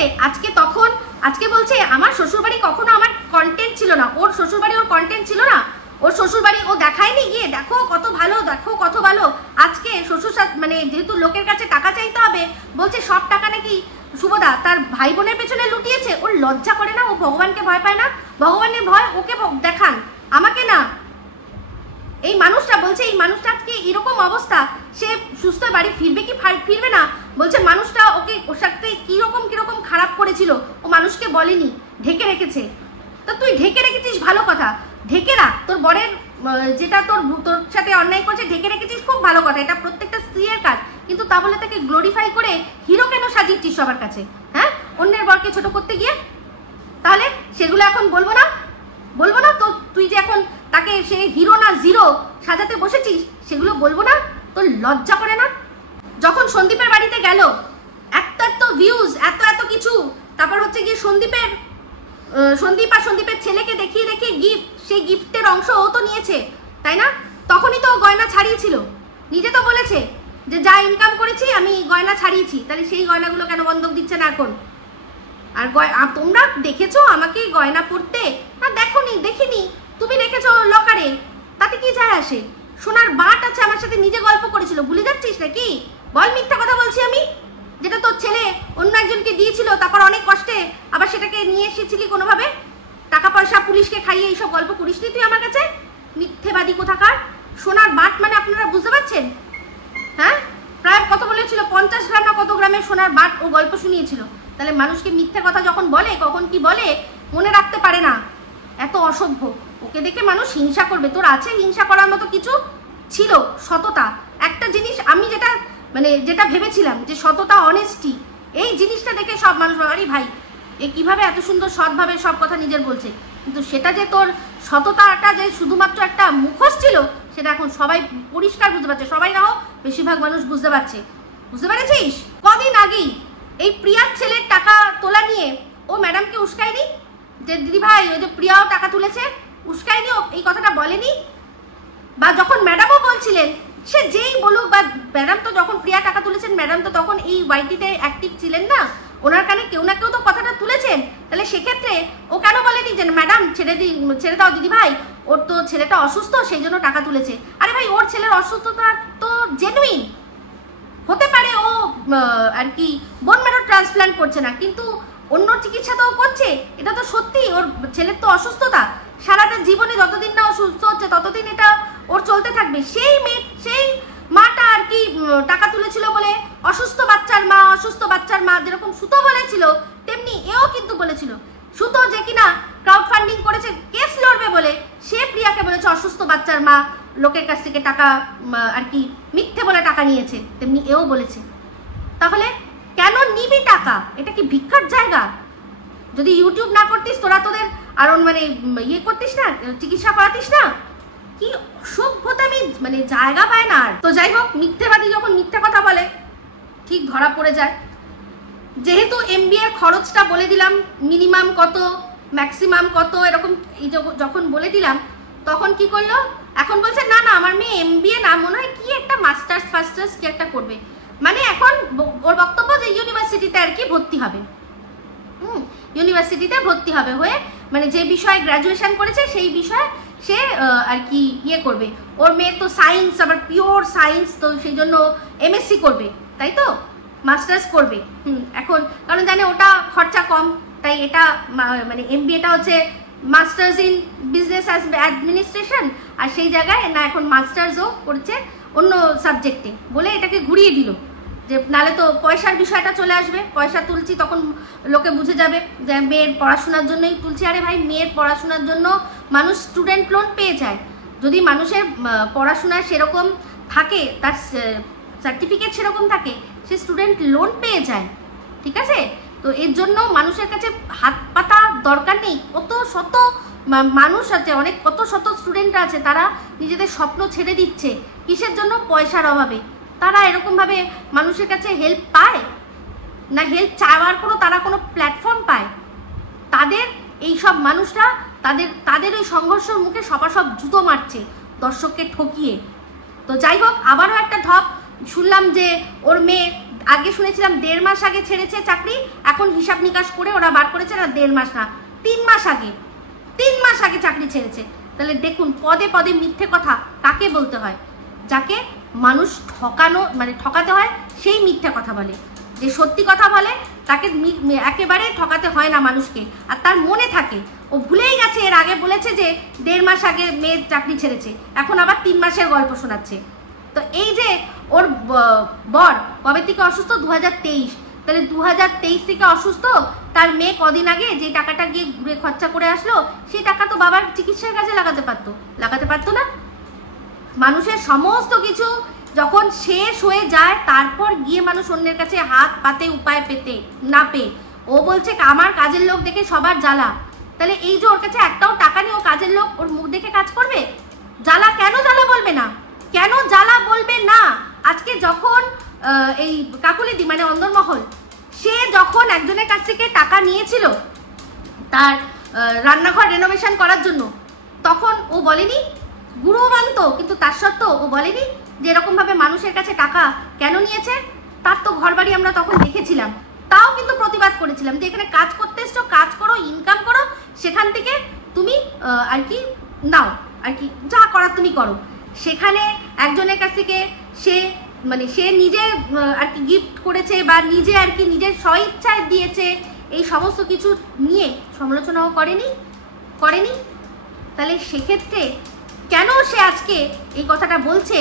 আজকে বলছে আমার শ্বশুরবাড়ি কখনো আমার কন্টেন্ট ছিল না, ওর শ্বশুরবাড়ি ওর কন্টেন্ট ছিল না, ওর শ্বশুরবাড়ি ও দেখায়নি গিয়ে দেখো কত ভালো। আজকে শ্বশুর মানে যেহেতু লোকের কাছে টাকা চাইতে হবে, বলছে সব টাকা নাকি শুভদা তার ভাই বোনের পেছনে লুটিয়েছে। ওর লজ্জা করে না? ও ভগবানকে ভয় পায় না? ভগবানের ভয় ওকে দেখান, আমাকে না। এই মানুষটা বলছে, এই মানুষটা আজকে এরকম অবস্থা, সে সুস্থ বাড়ি ফিরবে কি ফিরবে না, বলছে মানুষটা ওকে ওর সাথে কিরকম খারাপ করেছিল, ও মানুষকে বলেনি, ঢেকে রেখেছে। তো তুই ঢেকে রেখেছিস, ভালো কথা, ঢেকে রাখ। তোর বরের যেটা তোর সাথে অন্যায় করছে ঢেকে রেখেছিস, খুব ভালো কথা, এটা প্রত্যেকটা স্ত্রীর কাজ। কিন্তু তা বলে তাকে গ্লোরিফাই করে হিরো কেন সাজিয়েছিস সবার কাছে? হ্যাঁ, অন্যের বরকে ছোট করতে গিয়ে। তাহলে সেগুলো এখন বলবো না তো? তুই যে এখন তাকে সে হিরো না জিরো সাজাতে বসেছিস, সেগুলো বলবো না? তোর লজ্জা করে না? যখন সন্দীপের বাড়িতে গেল, এত ভিউজ, এত কিছু, তারপর হচ্ছে গিয়ে সন্দীপ আর সন্দীপের ছেলেকে দেখিয়ে গিফট, সেই গিফটের অংশ ও তো নিয়েছে, তাই না? তখনই তো গয়না ছাড়িয়েছিল, নিজে তো বলেছে যে যা ইনকাম করেছি আমি গয়না ছাড়িয়েছি। তাহলে সেই গয়নাগুলো কেন বন্ধক দিচ্ছে না এখন? আর তোমরা দেখেছো আমাকে গয়না পরতে? না দেখিনি, তুমি রেখেছো লকারে, তাতে কি যায় আসে? সোনার বাট আছে, আমার সাথে নিজে গল্প করেছিল, ভুলে যাচ্ছিস নাকি? বল মিথ্যা কথা বলছি আমি? যেটা তোর ছেলে অন্য একজনকে দিয়েছিল, তারপর অনেক কষ্টে আবার সেটাকে নিয়ে এসেছিলি কোনোভাবে, টাকা পয়সা পুলিশকে খাইয়ে, এইসব গল্প করিসনি তুই আমার কাছে, মিথ্যেবাদী কোথাকার। সোনার বাট মানে আপনারা বুঝতে পারছেন? হ্যাঁ, প্রায় কত বলেছিল, 50 গ্রাম না কত গ্রামের সোনার বাট ও গল্প শুনিয়েছিল। তাহলে মানুষকে মিথ্যে কথা যখন বলে, কখন কি বলে মনে রাখতে পারে না, এত অসভ্য। ওকে দেখে মানুষ হিংসা করবে। তোর আছে হিংসা করার মতো কিছু? ছিল সততা, একটা জিনিস আমি যেটা ভেবেছিলাম যে সততা, অনেস্টি, এই জিনিসটা দেখে সব মানুষ আরে ভাই এ কিভাবে এত সুন্দর সৎভাবে সব কথা নিজের বলছে। কিন্তু সেটা যে তোর সততাটা যে শুধুমাত্র একটা মুখোশ ছিল, সেটা এখন সবাই পরিষ্কার বুঝতে পারছে। সবাই না হোক, বেশিরভাগ মানুষ বুঝতে পারছে। বুঝতে পেরেছিস? কদিন আগেই এই প্রিয়ার ছেলের টাকা তোলা নিয়ে ও ম্যাডামকে উস্কায়নি যে দিদি ভাই ওই যে প্রিয়াও টাকা তুলেছে, উস্কায়নি? ও এই কথাটা বলেনি? বা যখন ম্যাডামও বলছিলেন, সে যেই বলুক, বা ম্যাডাম তো যখন প্রিয়া টাকা তুলেছেন ম্যাডাম তো তখন এই ওয়াইটিতে অ্যাক্টিভ ছিলেন না, ওনার কানে কেউ না কেউ তো কথাটা তুলেছেন। তাহলে সেক্ষেত্রে ও কেন বলেনি যে ম্যাডাম ছেড়ে দাও দিদি ভাই, ওর তো ছেলেটা অসুস্থ সেই জন্য টাকা তুলেছে? আরে ভাই, ওর ছেলের অসুস্থতা তো জেনুইন হতে পারে, ও আর কি বোন ম্যারো ট্রান্সপ্লান্ট করছে না, কিন্তু অন্য চিকিৎসা তো করছে, এটা তো সত্যি ওর ছেলের তো অসুস্থতা। সারাটা জীবনে যতদিন না ও সুস্থ হচ্ছে ততদিন এটা ওর চলতে থাকবে। সেই মাটা আর কি টাকা তুলেছিল বলে অসুস্থ বাচ্চার মা যেরকম সুতো বলেছিল, তেমনি এও কিন্তু বলেছিল। সুতো যে কিনা ক্রাউড ফান্ডিং করেছে কেস লড়বে বলে, সে প্রিয়াকে বলেছে অসুস্থ বাচ্চার মা লোকের কাছ থেকে টাকা আর কি মিথ্যে বলে টাকা নিয়েছে, তেমনি এও বলেছে। তাহলে কেন নিবি টাকা? এটা কি ভিক্ষার জায়গা? যদি ইউটিউব না করতিস, তোরা তোদের আর মানে ইয়ে করতিস না, চিকিৎসা করাতিস না? কি সভ্যতামি মানে জায়গা পায় না আর। তো যাই হোক, মিথ্যেবাদী যখন মিথ্যে কথা বলে ঠিক ধরা পড়ে যায়। যেহেতু MBA এর খরচটা বলে দিলাম, মিনিমাম কত ম্যাক্সিমাম কত এরকম যখন বলে দিলাম, তখন কি করলো? এখন বলছে না না আমার মেয়ে MBA না, মনে হয় কি একটা মাস্টার্স কি একটা করবে। মানে এখন ওর বক্তব্য যে ইউনিভার্সিটিতে আর কি ভর্তি হবে, ইউনিভার্সিটিতে ভর্তি হবে হয়ে মানে যে বিষয়ে গ্র্যাজুয়েশন করেছে সেই বিষয়ে সে আর কি ইয়ে করবে। ওর মেয়ে তো সায়েন্স, আবার পিওর সায়েন্স, তো সেই জন্য MSc করবে, তাই তো মাস্টার্স করবে। এখন কারণ জানে ওটা খরচা কম, তাই এটা মানে MBAটা হচ্ছে মাস্টার্স ইন বিজনেস অ্যাডমিনিস্ট্রেশন, আর সেই জায়গায় না এখন মাস্টার্সও করছে অন্য সাবজেক্টে বলে এটাকে ঘুরিয়ে দিল, যে নালে তো পয়সার বিষয়টা চলে আসবে, পয়সা তুলছি তখন লোকে বুঝে যাবে যে মেয়ের পড়াশোনার জন্যই তুলছি। আরে ভাই, মেয়ের পড়াশোনার জন্য মানুষ স্টুডেন্ট লোন পেয়ে যায়। যদি মানুষের পড়াশোনা সেরকম থাকে, তার সার্টিফিকেট সেরকম থাকে, সে স্টুডেন্ট লোন পেয়ে যায়, ঠিক আছে? তো এর জন্য মানুষের কাছে হাত পাতা দরকার নেই। কত শত মানুষ আছে, কত শত স্টুডেন্ট আছে, তারা নিজেদের স্বপ্ন ছেড়ে দিচ্ছে কিসের জন্য? পয়সার অভাবে। তারা এরকমভাবে মানুষের কাছে হেল্প পায় না, হেল্প চাওয়ার তারা কোনো প্ল্যাটফর্ম পায়? তাদের এই সব মানুষরা তাদের ওই সংঘর্ষের মুখে সব জুতো মারছে দর্শককে ঠকিয়ে। তো যাই হোক, আবারও একটা ঢপ শুনলাম যে ওর মেয়ে, আগে শুনেছিলাম 1.5 মাস আগে ছেড়েছে চাকরি, এখন হিসাব নিকাশ করে ওরা বার করেছে না 1.5 মাস না, 3 মাস আগে, 3 মাস আগে চাকরি ছেড়েছে। তাহলে দেখুন পদে পদে মিথ্যে কথা কাকে বলতে হয়? যাকে মানুষ ঠকাতে হয় সেই মিথ্যে কথা বলে। যে সত্যি কথা বলে তাকে একেবারে ঠকাতে হয় না মানুষকে, আর তার মনে থাকে। ও ভুলেই গেছে এর আগে বলেছে যে 1.5 মাস আগে মেয়ের চাকরি ছেড়েছে, এখন আবার 3 মাসের গল্প শোনাচ্ছে। তো এই যে ওর বর কবে থেকে অসুস্থ? 2023। তাহলে 2023 থেকে অসুস্থ, তার মেয়ে কদিন আগে যে টাকাটা গিয়ে ঘুরে খরচা করে আসলো, সেই টাকা তো বাবার চিকিৎসার কাজে লাগাতে পারতো না? মানুষের সমস্ত কিছু যখন শেষ হয়ে যায়, তারপর গিয়ে মানুষ অন্যের কাছে হাত পাতে উপায় পেতে না পেয়ে ও বলছে আমার কাজের লোক দেখে সবার জ্বালা। তাহলে এই যে ওর কাছে একটাও টাকা নেই, ও কাজের লোক ওর মুখ দেখে কাজ করবে? জ্বালা কেন জ্বালা বলবে না? কেন জ্বালা বলবে না? আজকে যখন এই কাকুলিদি মানে অন্দরমহল, সে যখন একজনের কাছ থেকে টাকা নিয়েছিল তার রান্নাঘর রেনোভেশন করার জন্য, তখন ও বলেনি? গুরু মানত, কিন্তু তার সত্ত্বেও ও বলেনি যে এরকমভাবে মানুষের কাছে টাকা কেন নিয়েছে? তার তো ঘর বাড়ি আমরা তখন দেখেছিলাম, তাও কিন্তু প্রতিবাদ করেছিলাম যে এখানে কাজ করতে এসছো, কাজ করো, ইনকাম করো, সেখান থেকে তুমি আর কি নাও, আর কি যা করার তুমি করো। সেখানে একজনের কাছ থেকে সে নিজে আর কি গিফট করেছে, বা নিজে আর কি নিজের স্বইচ্ছায় দিয়েছে, এই সমস্ত কিছু নিয়ে সমালোচনাও করেনি। তাহলে সেক্ষেত্রে কেন সে আজকে এই কথাটা বলছে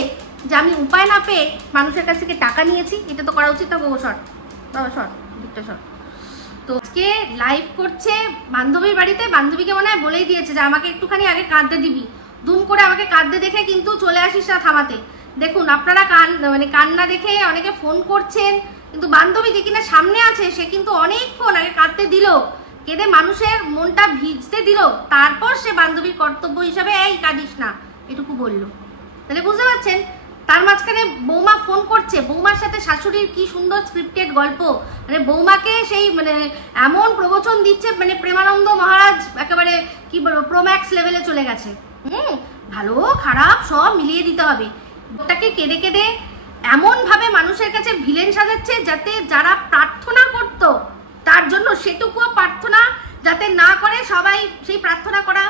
যে আমি উপায় না পেয়ে মানুষের কাছ থেকে টাকা নিয়েছি? এটা তো করা উচিত না। তো আজকে লাইভ করছে বান্ধবীর বাড়িতে, বান্ধবীকে মনে হয় বলেই দিয়েছে যে আমাকে একটুখানি আগে কাঁদতে দিবি, দুম করে আমাকে কাঁদতে দেখে কিন্তু চলে আসিস না থামাতে। দেখুন আপনারা কান্না দেখে অনেকে ফোন করছেন, কিন্তু বান্ধবী যে কিনা সামনে আছে সে কিন্তু অনেকক্ষণ আগে কাঁদতে দিল, কেঁদে মানুষের মনটা ভিজতে দিল, তারপর সে বান্ধবীর কর্তব্য হিসাবে এই কাঁদিস না এটুকু বলল। তাহলে বুঝতে পারছেন তার মাঝখানে বৌমা ফোন করছে, বৌমার সাথে শাশুড়ির কি সুন্দর স্ক্রিপ্টেড গল্প, মানে বৌমাকে সেই মানে এমন প্রবচন দিচ্ছে, মানে প্রেমানন্দ মহারাজ একেবারে কি বলবো প্রোম্যাক্স লেভেলে চলে গেছে। ভালো খারাপ সব মিলিয়ে দিতে হবে। ওটাকে কেঁদে কেঁদে এমনভাবে মানুষের কাছে ভিলেন সাজাচ্ছে যাতে যারা প্রার্থনা করত তার জন্য সেটুকুও প্রার্থনা যাতে না করে, সবাই সেই প্রার্থনা করা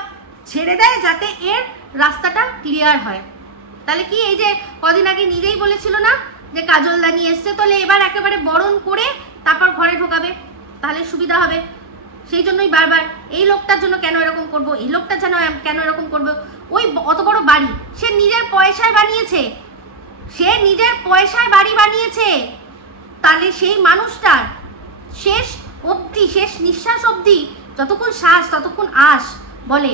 ছেড়ে দেয় যাতে এর রাস্তাটা ক্লিয়ার হয়। তাহলে কি এই যে কদিন আগে নিজেই বলেছিল না যে কাজলদা নিয়ে এসছে, তাহলে এবার একেবারে বরণ করে তারপর ঘরে ঢোকাবে, তাহলে সুবিধা হবে। সেই জন্যই বারবার এই লোকটার জন্য কেন এরকম করবো, এই লোকটা যেন কেন এরকম করবো। ওই অত বড় বাড়ি সে নিজের পয়সায় বানিয়েছে, সে নিজের পয়সায় বাড়ি বানিয়েছে, তাহলে সেই মানুষটার শেষ অবধি, শেষ নিঃশ্বাস অবধি যতক্ষণ শ্বাস ততক্ষণ আস বলে,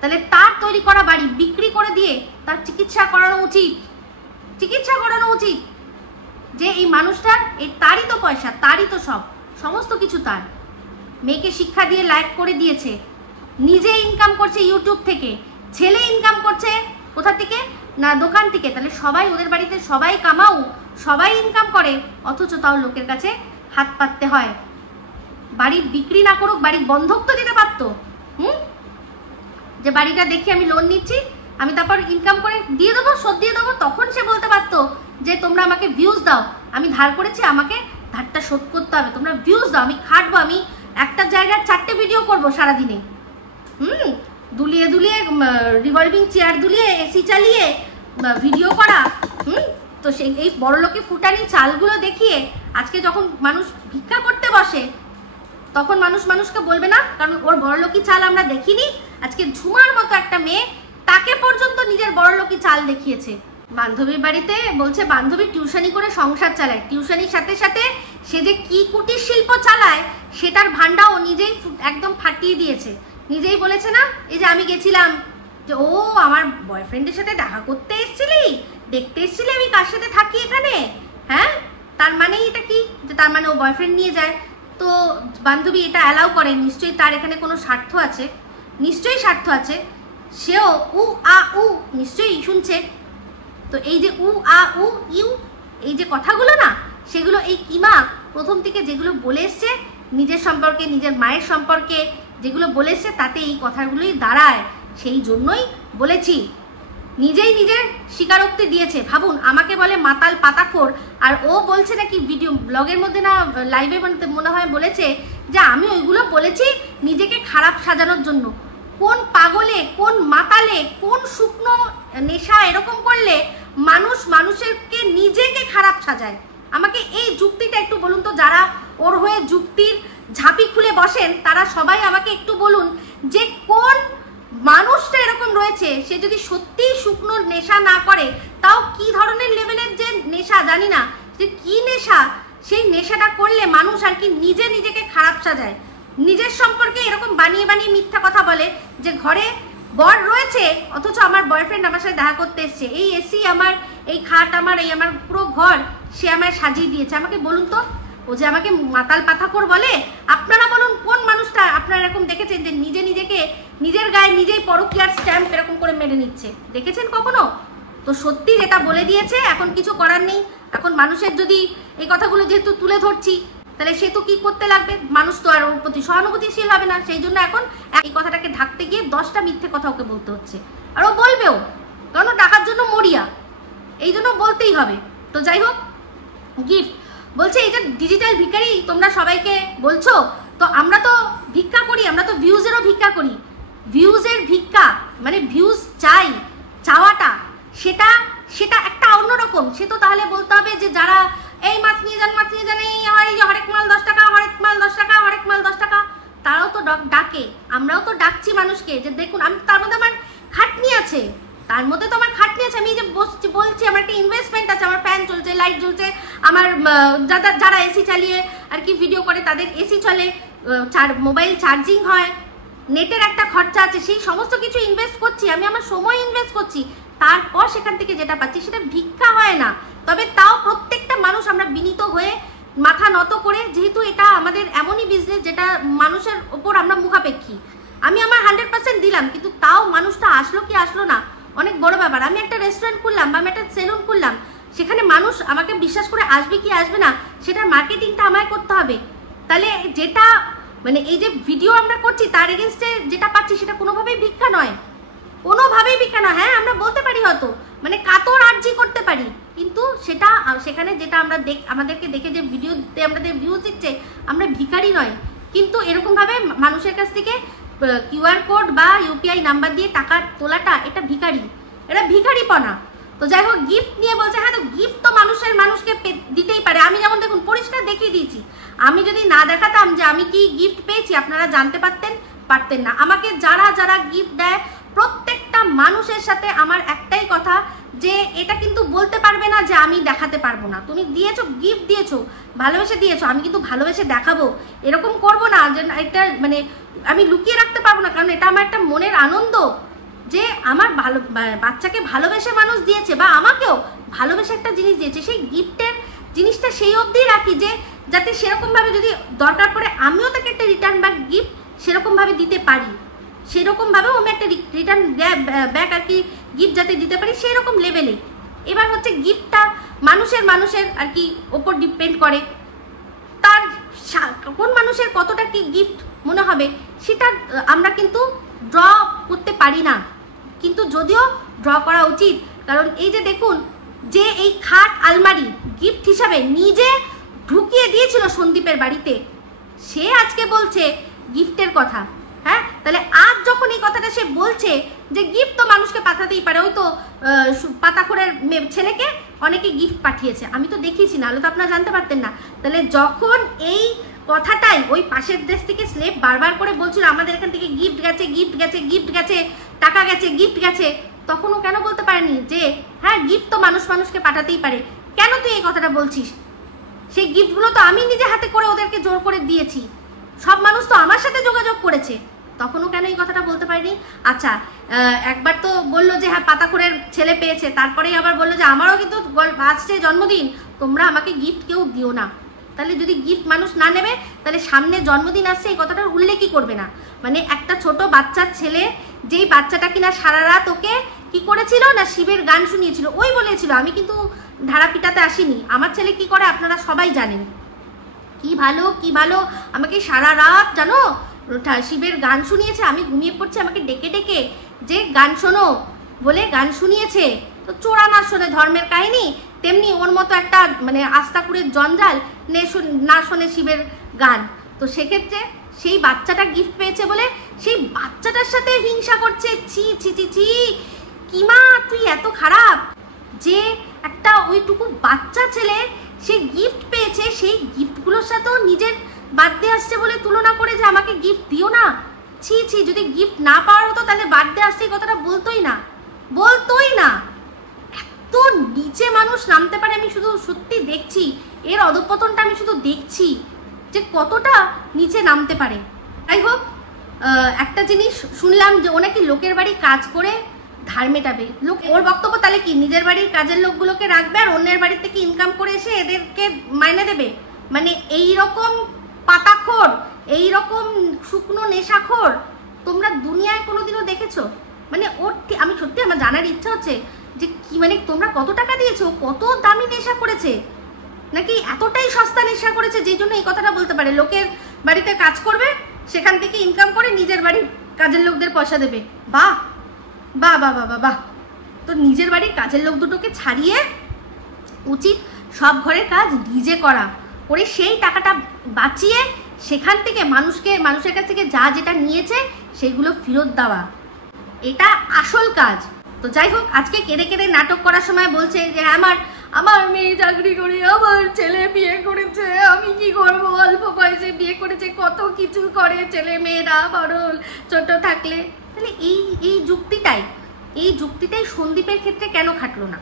তাহলে তার তৈরি করা বাড়ি বিক্রি করে দিয়ে তার চিকিৎসা করানো উচিত, চিকিৎসা করানো উচিত। যে এই মানুষটার এই তারই তো পয়সা, তারই তো সব, সমস্ত কিছু তার। মেয়েকে শিক্ষা দিয়ে লাইক করে দিয়েছে, নিজে ইনকাম করছে ইউটিউব থেকে, ছেলে ইনকাম করছে কোথা থেকে না দোকান থেকে। তাহলে সবাই ওদের বাড়িতে সবাই কামাও, সবাই ইনকাম করে, অথচ তাও লোকের কাছে হাত পাততে হয়। বাড়ি বিক্রি না করুক, বাড়ি বন্ধক তো দিতে পারতো। যে বাড়িটা দেখি আমি লোন নিচ্ছি, আমি তারপর ইনকাম করে দিয়ে দেবো, শোধ দিয়ে দেবো, তখন সে বলতে পারতো যে তোমরা আমাকে ভিউজ দাও, আমি ধার করেছি, আমাকে ধারটা শোধ করতে হবে, তোমরা ভিউজ দাও, আমি খাটবো, আমি একটা জায়গায় 4টে ভিডিও করবো সারাদিনে। দুলিয়ে দুলিয়ে রিভলভিং চেয়ার দুলিয়ে এসি চালিয়ে ভিডিও করা। তো সেই এই বড়লোকে ফুটানি চালগুলো দেখিয়ে আজকে যখন মানুষ ভিক্ষা করতে বসে তখন মানুষ মানুষকে বলবে না, কারণ ওর বড়লোকি চাল আমরা দেখিনি। আজকে ঝুমার মতো একটা মেয়ে, তাকে পর্যন্ত নিজের বড়লোকি চাল দেখিয়েছে। বান্ধবীর বাড়িতে বলছে বান্ধবী টিউশনি করে সংসার চালায়, টিউশনির সাথে সাথে সে যে কি কুটির শিল্প চালায় সেটার ভান্ডা ও নিজেই একদম ফাটিয়ে দিয়েছে। নিজেই বলেছে না, এই যে আমি গেছিলাম যে ও আমার বয়ফ্রেন্ডের সাথে দেখা করতে এসেছিলি, দেখতে এসেছিলি আমি কার সাথে থাকি এখানে, হ্যাঁ তার মানে এটা কি, যে তার মানে ও বয়ফ্রেন্ড নিয়ে যায়। তো বান্ধবী এটা অ্যালাউ করে, নিশ্চয়ই তার এখানে কোনো স্বার্থ আছে, নিশ্চয়ই স্বার্থ আছে, সেও উ আ উ নিশ্চয়ই শুনছে। তো এই যে উ আ উ ইউ এই যে কথাগুলো না, সেগুলো এই কিমা প্রথম থেকে যেগুলো বলে এসছে নিজের সম্পর্কে, নিজের মায়ের সম্পর্কে যেগুলো বলে এসছে, তাতে এই কথাগুলোই দাঁড়ায়। সেই জন্যই বলেছি, নিজেই নিজের স্বীকারোক্তি দিয়েছে। ভাবুন, আমাকে বলে মাতাল পাতাখোর, আর ও বলছে নাকি ভিডিও ব্লগের মধ্যে না লাইভে মনে হয় বলেছে যে আমি ওইগুলো বলেছি নিজেকে খারাপ সাজানোর জন্য। কোন পাগলে, কোন মাতালে, কোন শুকনো নেশা এরকম করলে মানুষ মানুষেরকে নিজেকে খারাপ সাজায়? আমাকে এই যুক্তিটা একটু বলুন তো, যারা ওর হয়ে যুক্তির ঝাঁপি খুলে বসেন তারা সবাই আমাকে একটু বলুন যে কোন মানুষটা এরকম রয়েছে, সে যদি সত্যিই শুকনো নেশা না করে, তাও কি ধরনের লেভেলের যে নেশা জানি না, যে কি নেশা, সেই নেশাটা করলে মানুষ আর কি নিজে নিজেকে খারাপ সাজায়, নিজের সম্পর্কে এরকম বানিয়ে বানিয়ে মিথ্যা কথা বলে যে ঘরে বর রয়েছে অথচ আমার বয়ফ্রেন্ড আমার সাথে দেখা করতে এসছে, এই এসি আমার, এই খাট আমার, এই আমার পুরো ঘর সে আমায় সাজিয়ে দিয়েছে। আমাকে বলুন তো, ও যে আমাকে মাতাল পাতাখোর বলে, আপনারা বলুন কোন মানুষটা আপনারা এরকম দেখেছেন যে নিজে নিজেকে নিজের গায়ে নিজেই পরকীয়ার স্ট্যাম্প এরকম করে মেরে নিচ্ছে? দেখেছেন কখনো? তো সত্যি যেটা বলে দিয়েছে, এখন কিছু করার নেই। এখন মানুষের যদি এই কথাগুলো যেহেতু তুলে ধরছি, তাহলে সে তো কি করতে লাগবে, মানুষ তো আর ওর প্রতি সহানুভূতিশীল হবে না। সেই জন্য এখন এই কথাটাকে ঢাকতে গিয়ে 10টা মিথ্যে কথা ওকে বলতে হচ্ছে, আর ও বলবেও, কারণ টাকার জন্য মরিয়া, এই জন্য বলতেই হবে। তো যাই হোক, গিফট বলছে এই যে ডিজিটাল ভিখারি তোমরা সবাইকে বলছো, তো আমরা তো ভিক্ষা করি, আমরা তো ভিউজেরও ভিক্ষা করি। ভিউজের ভিক্ষা মানে ভিউজ চাই, চাওয়াটা সেটা সেটা একটা অন্যরকম। সে তো তাহলে বলতে হবে যে যারা এই মাছ নিয়ে যান, মাছ নিয়ে যান, এই হরেক মাল 10 টাকা, হরেক মাল 10 টাকা, হরেক মাল 10 টাকা, তারাও তো ডাকে, আমরাও তো ডাকছি মানুষকে যে দেখুন, আমি তার মধ্যে আমার খাটনি আছে, তার মধ্যে তো আমার খাটনি আছে, আমি যে বলছি আমার একটা ইনভেস্টমেন্ট আছে, আমার ফ্যান চলছে, লাইট জ্বলছে, আমার যারা এসি চালিয়ে আর কি ভিডিও করে তাদের এসি চলে, মোবাইল চার্জিং হয়, নেটের একটা খরচা আছে, সেই সমস্ত কিছু ইনভেস্ট করছি, আমি আমার সময় ইনভেস্ট করছি, তারপর সেখান থেকে যেটা পাচ্ছি সেটা ভিক্ষা হয় না। তবে তাও প্রত্যেকটা মানুষ আমরা বিনীত হয়ে মাথা নত করে, যেহেতু এটা আমাদের এমনই বিজনেস যেটা মানুষের ওপর আমরা মুখাপেক্ষী, আমি আমার 100% দিলাম, কিন্তু তাও মানুষটা আসলো কি আসলো না, অনেক বড় ব্যাপার। আমি একটা রেস্টুরেন্ট খুললাম বা আমি একটা সেলুন খুললাম, সেখানে মানুষ আমাকে বিশ্বাস করে আসবে কি আসবে না সেটার মার্কেটিংটা আমায় করতে হবে। তাহলে যেটা মানে এই যে ভিডিও আমরা করছি তার এগেনস্টে যেটা পাচ্ছি সেটা কোনোভাবেই ভিক্ষা নয়, কোনোভাবেই ভিক্ষা নয়। হ্যাঁ আমরা বলতে পারি হয়তো মানে কাতর আর্জি করতে পারি, কিন্তু সেটা সেখানে যেটা আমরা আমাদেরকে দেখে যে ভিডিওতে আমাদের ভিউজ দিচ্ছে আমরা ভিখারি নয়। কিন্তু এরকমভাবে মানুষের কাছ থেকে কিউআর কোড বা ইউপিআই নাম্বার দিয়ে টাকা তোলাটা এটা ভিখারি, এটা ভিখারিপনা। তো যাই হোক, গিফট নিয়ে বলছে, হ্যাঁ তো গিফট তো মানুষকে দিতেই পারে। আমি যেমন দেখুন পরিষ্কার দেখিয়ে দিয়েছি, আমি যদি না দেখাতাম যে আমি কি গিফট পেয়েছি আপনারা জানতে পারতেন না। আমাকে যারা যারা গিফট দেয় প্রত্যেকটা মানুষের সাথে আমার একটাই কথা যে এটা কিন্তু বলতে পারবে না যে আমি দেখাতে পারবো না। তুমি দিয়েছো, গিফট দিয়েছো, ভালোবেসে দিয়েছো, আমি কিন্তু ভালোবেসে দেখাবো এরকম করবো না যে এটা মানে আমি লুকিয়ে রাখতে পারবো না, কারণ এটা আমার একটা মনের আনন্দ যে আমার বাচ্চাকে ভালোবেসে মানুষ দিয়েছে বা আমাকেও ভালোবেসে একটা জিনিস দিয়েছে। সেই গিফটের জিনিসটা সেই অবধি রাখি যে যাতে সেরকমভাবে যদি দরকার পড়ে আমিও তাকে একটা রিটার্ন ব্যাক গিফট সেরকমভাবে দিতে পারি, সেরকমভাবেও আমি একটা রিটার্ন ব্যাক আর কি গিফট যাতে দিতে পারি সেই রকম লেভেলে। এবার হচ্ছে গিফটটা মানুষের আর কি ওপর ডিপেন্ড করে, তার কোন মানুষের কতটা কি গিফট মনে হবে সেটা আমরা কিন্তু ড্র করতে পারি না, কিন্তু যদিও ড্র করা উচিত। কারণ এই যে দেখুন, যে এই খাট আলমারি গিফট হিসাবে নিজে ঢুকিয়ে দিয়েছিল সন্দীপের বাড়িতে, সে আজকে বলছে গিফটের কথা। হ্যাঁ, তাহলে আজ যখন এই কথাটা সে বলছে যে গিফট তো মানুষকে পাঠাতেই পারে, ওই তো পাতাখোরের ছেলেকে অনেকে গিফট পাঠিয়েছে, আমি তো দেখিয়েছি, নাহলে তো আপনারা জানতে পারতেন না। তাহলে যখন এই কথাটাই ওই পাশের দেশ থেকে স্লেপ বারবার করে বলছিল আমাদের এখান থেকে গিফট গেছে, গিফট গেছে, গিফট গেছে, টাকা গেছে, গিফট গেছে, তখন ও কেন বলতে পারেনি যে হ্যাঁ গিফট তো মানুষকে পাঠাতেই পারে? কেন তুই এই কথাটা বলছিস? সেই গিফটগুলো তো আমি নিজে হাতে করে ওদেরকে জোর করে দিয়েছি, সব মানুষ তো আমার সাথে যোগাযোগ করেছে, তখনও কেন এই কথাটা বলতে পারিনি? আচ্ছা, একবার তো বললো যে হ্যাঁ পাতাখোরের ছেলে পেয়েছে, তারপরেই আবার বললো যে আমারও কিন্তু আসছে জন্মদিন, তোমরা আমাকে গিফট কেউ দিও না। তাহলে যদি গিফট মানুষ না নেবে তাহলে সামনে জন্মদিন আসছে এই কথাটার উল্লেখই করবে না। মানে একটা ছোট বাচ্চার ছেলে, যেই বাচ্চাটা কিনা সারা রাত ওকে কি করেছিল না শিবের গান শুনিয়েছিল, ওই বলেছিল, আমি কিন্তু ধারা পিটাতে আসিনি। আমার ছেলে কি করে আপনারা সবাই জানেন, কি ভালো আমাকে সারা রাত জানো শিবের গান শুনিয়েছে, আমি ঘুমিয়ে পড়ছি আমাকে ডেকে ডেকে যে গান শোনো বলে গান শুনিয়েছে। তো চোরা না শোনে ধর্মের কাহিনী, তেমনি ওর মতো একটা মানে আস্তাকুড়ের জঞ্জাল না শোনে শিবের গান। তো সেক্ষেত্রে সেই বাচ্চাটা গিফট পেয়েছে বলে সেই বাচ্চাটার সাথে হিংসা করছে। ছি ছি ছি ছি, কিমা তুই এত খারাপ যে একটা ওইটুকু বাচ্চা ছেলে সে গিফট পেয়েছে, সেই গিফটগুলোর সাথেও নিজের বার্থডে আসছে বলে তুলনা করে যে আমাকে গিফট দিও না। ছি ছি, যদি গিফট না পাওয়ার হতো তাহলে বার্থডে আসছে এই কথাটা বলতোই না। এত নিচে মানুষ নামতে পারে আমি শুধু সত্যি দেখছি, এর অধঃপতনটা আমি শুধু দেখছি যে কতটা নিচে নামতে পারে। যাই হোক, একটা জিনিস শুনলাম যে ও নাকি লোকের বাড়ি কাজ করে ধার মেটাবে। ওর বক্তব্য তাহলে কি নিজের বাড়ির কাজের লোকগুলোকে রাখবে আর অন্যের বাড়ির থেকে ইনকাম করে এসে এদেরকে মাইনে দেবে? মানে এই রকম পাতাখোর, এই রকম শুকনো নেশাখোর তোমরা দুনিয়ায় কোনোদিনও দেখেছো? মানে ওর আমি সত্যি আমার জানার ইচ্ছা হচ্ছে যে কি মানে তোমরা কত টাকা দিয়েছো, কত দামি নেশা করেছে, নাকি এতটাই সস্তা নেশা করেছে যেই জন্য এই কথাটা বলতে পারে লোকের বাড়িতে কাজ করবে সেখান থেকে ইনকাম করে নিজের বাড়ির কাজের লোকদের পয়সা দেবে? বাহ বাহ বাহ বাহ বাহ। তো নিজের বাড়ির কাজের লোক দুটোকে ছাড়িয়ে উচিত সব ঘরের কাজ নিজে করা, করে সেই টাকাটা বাঁচিয়ে সেখান থেকে মানুষের কাছ থেকে যা যেটা নিয়েছে সেগুলো ফেরত দেওয়া, এটা আসল কাজ। তো যাই হোক, আজকে কেঁদে কেঁদে নাটক করার সময় বলছে যে আমার মেয়ে চাকরি করে, আমার ছেলে বিয়ে করেছে, আমি কি করবো, অল্প বয়সে বিয়ে করেছে, কত কিছু করে ছেলে মেয়েরা বড় ছোট থাকলে। তাহলে এই যুক্তিটাই সন্দীপের ক্ষেত্রে কেন খাটলো না?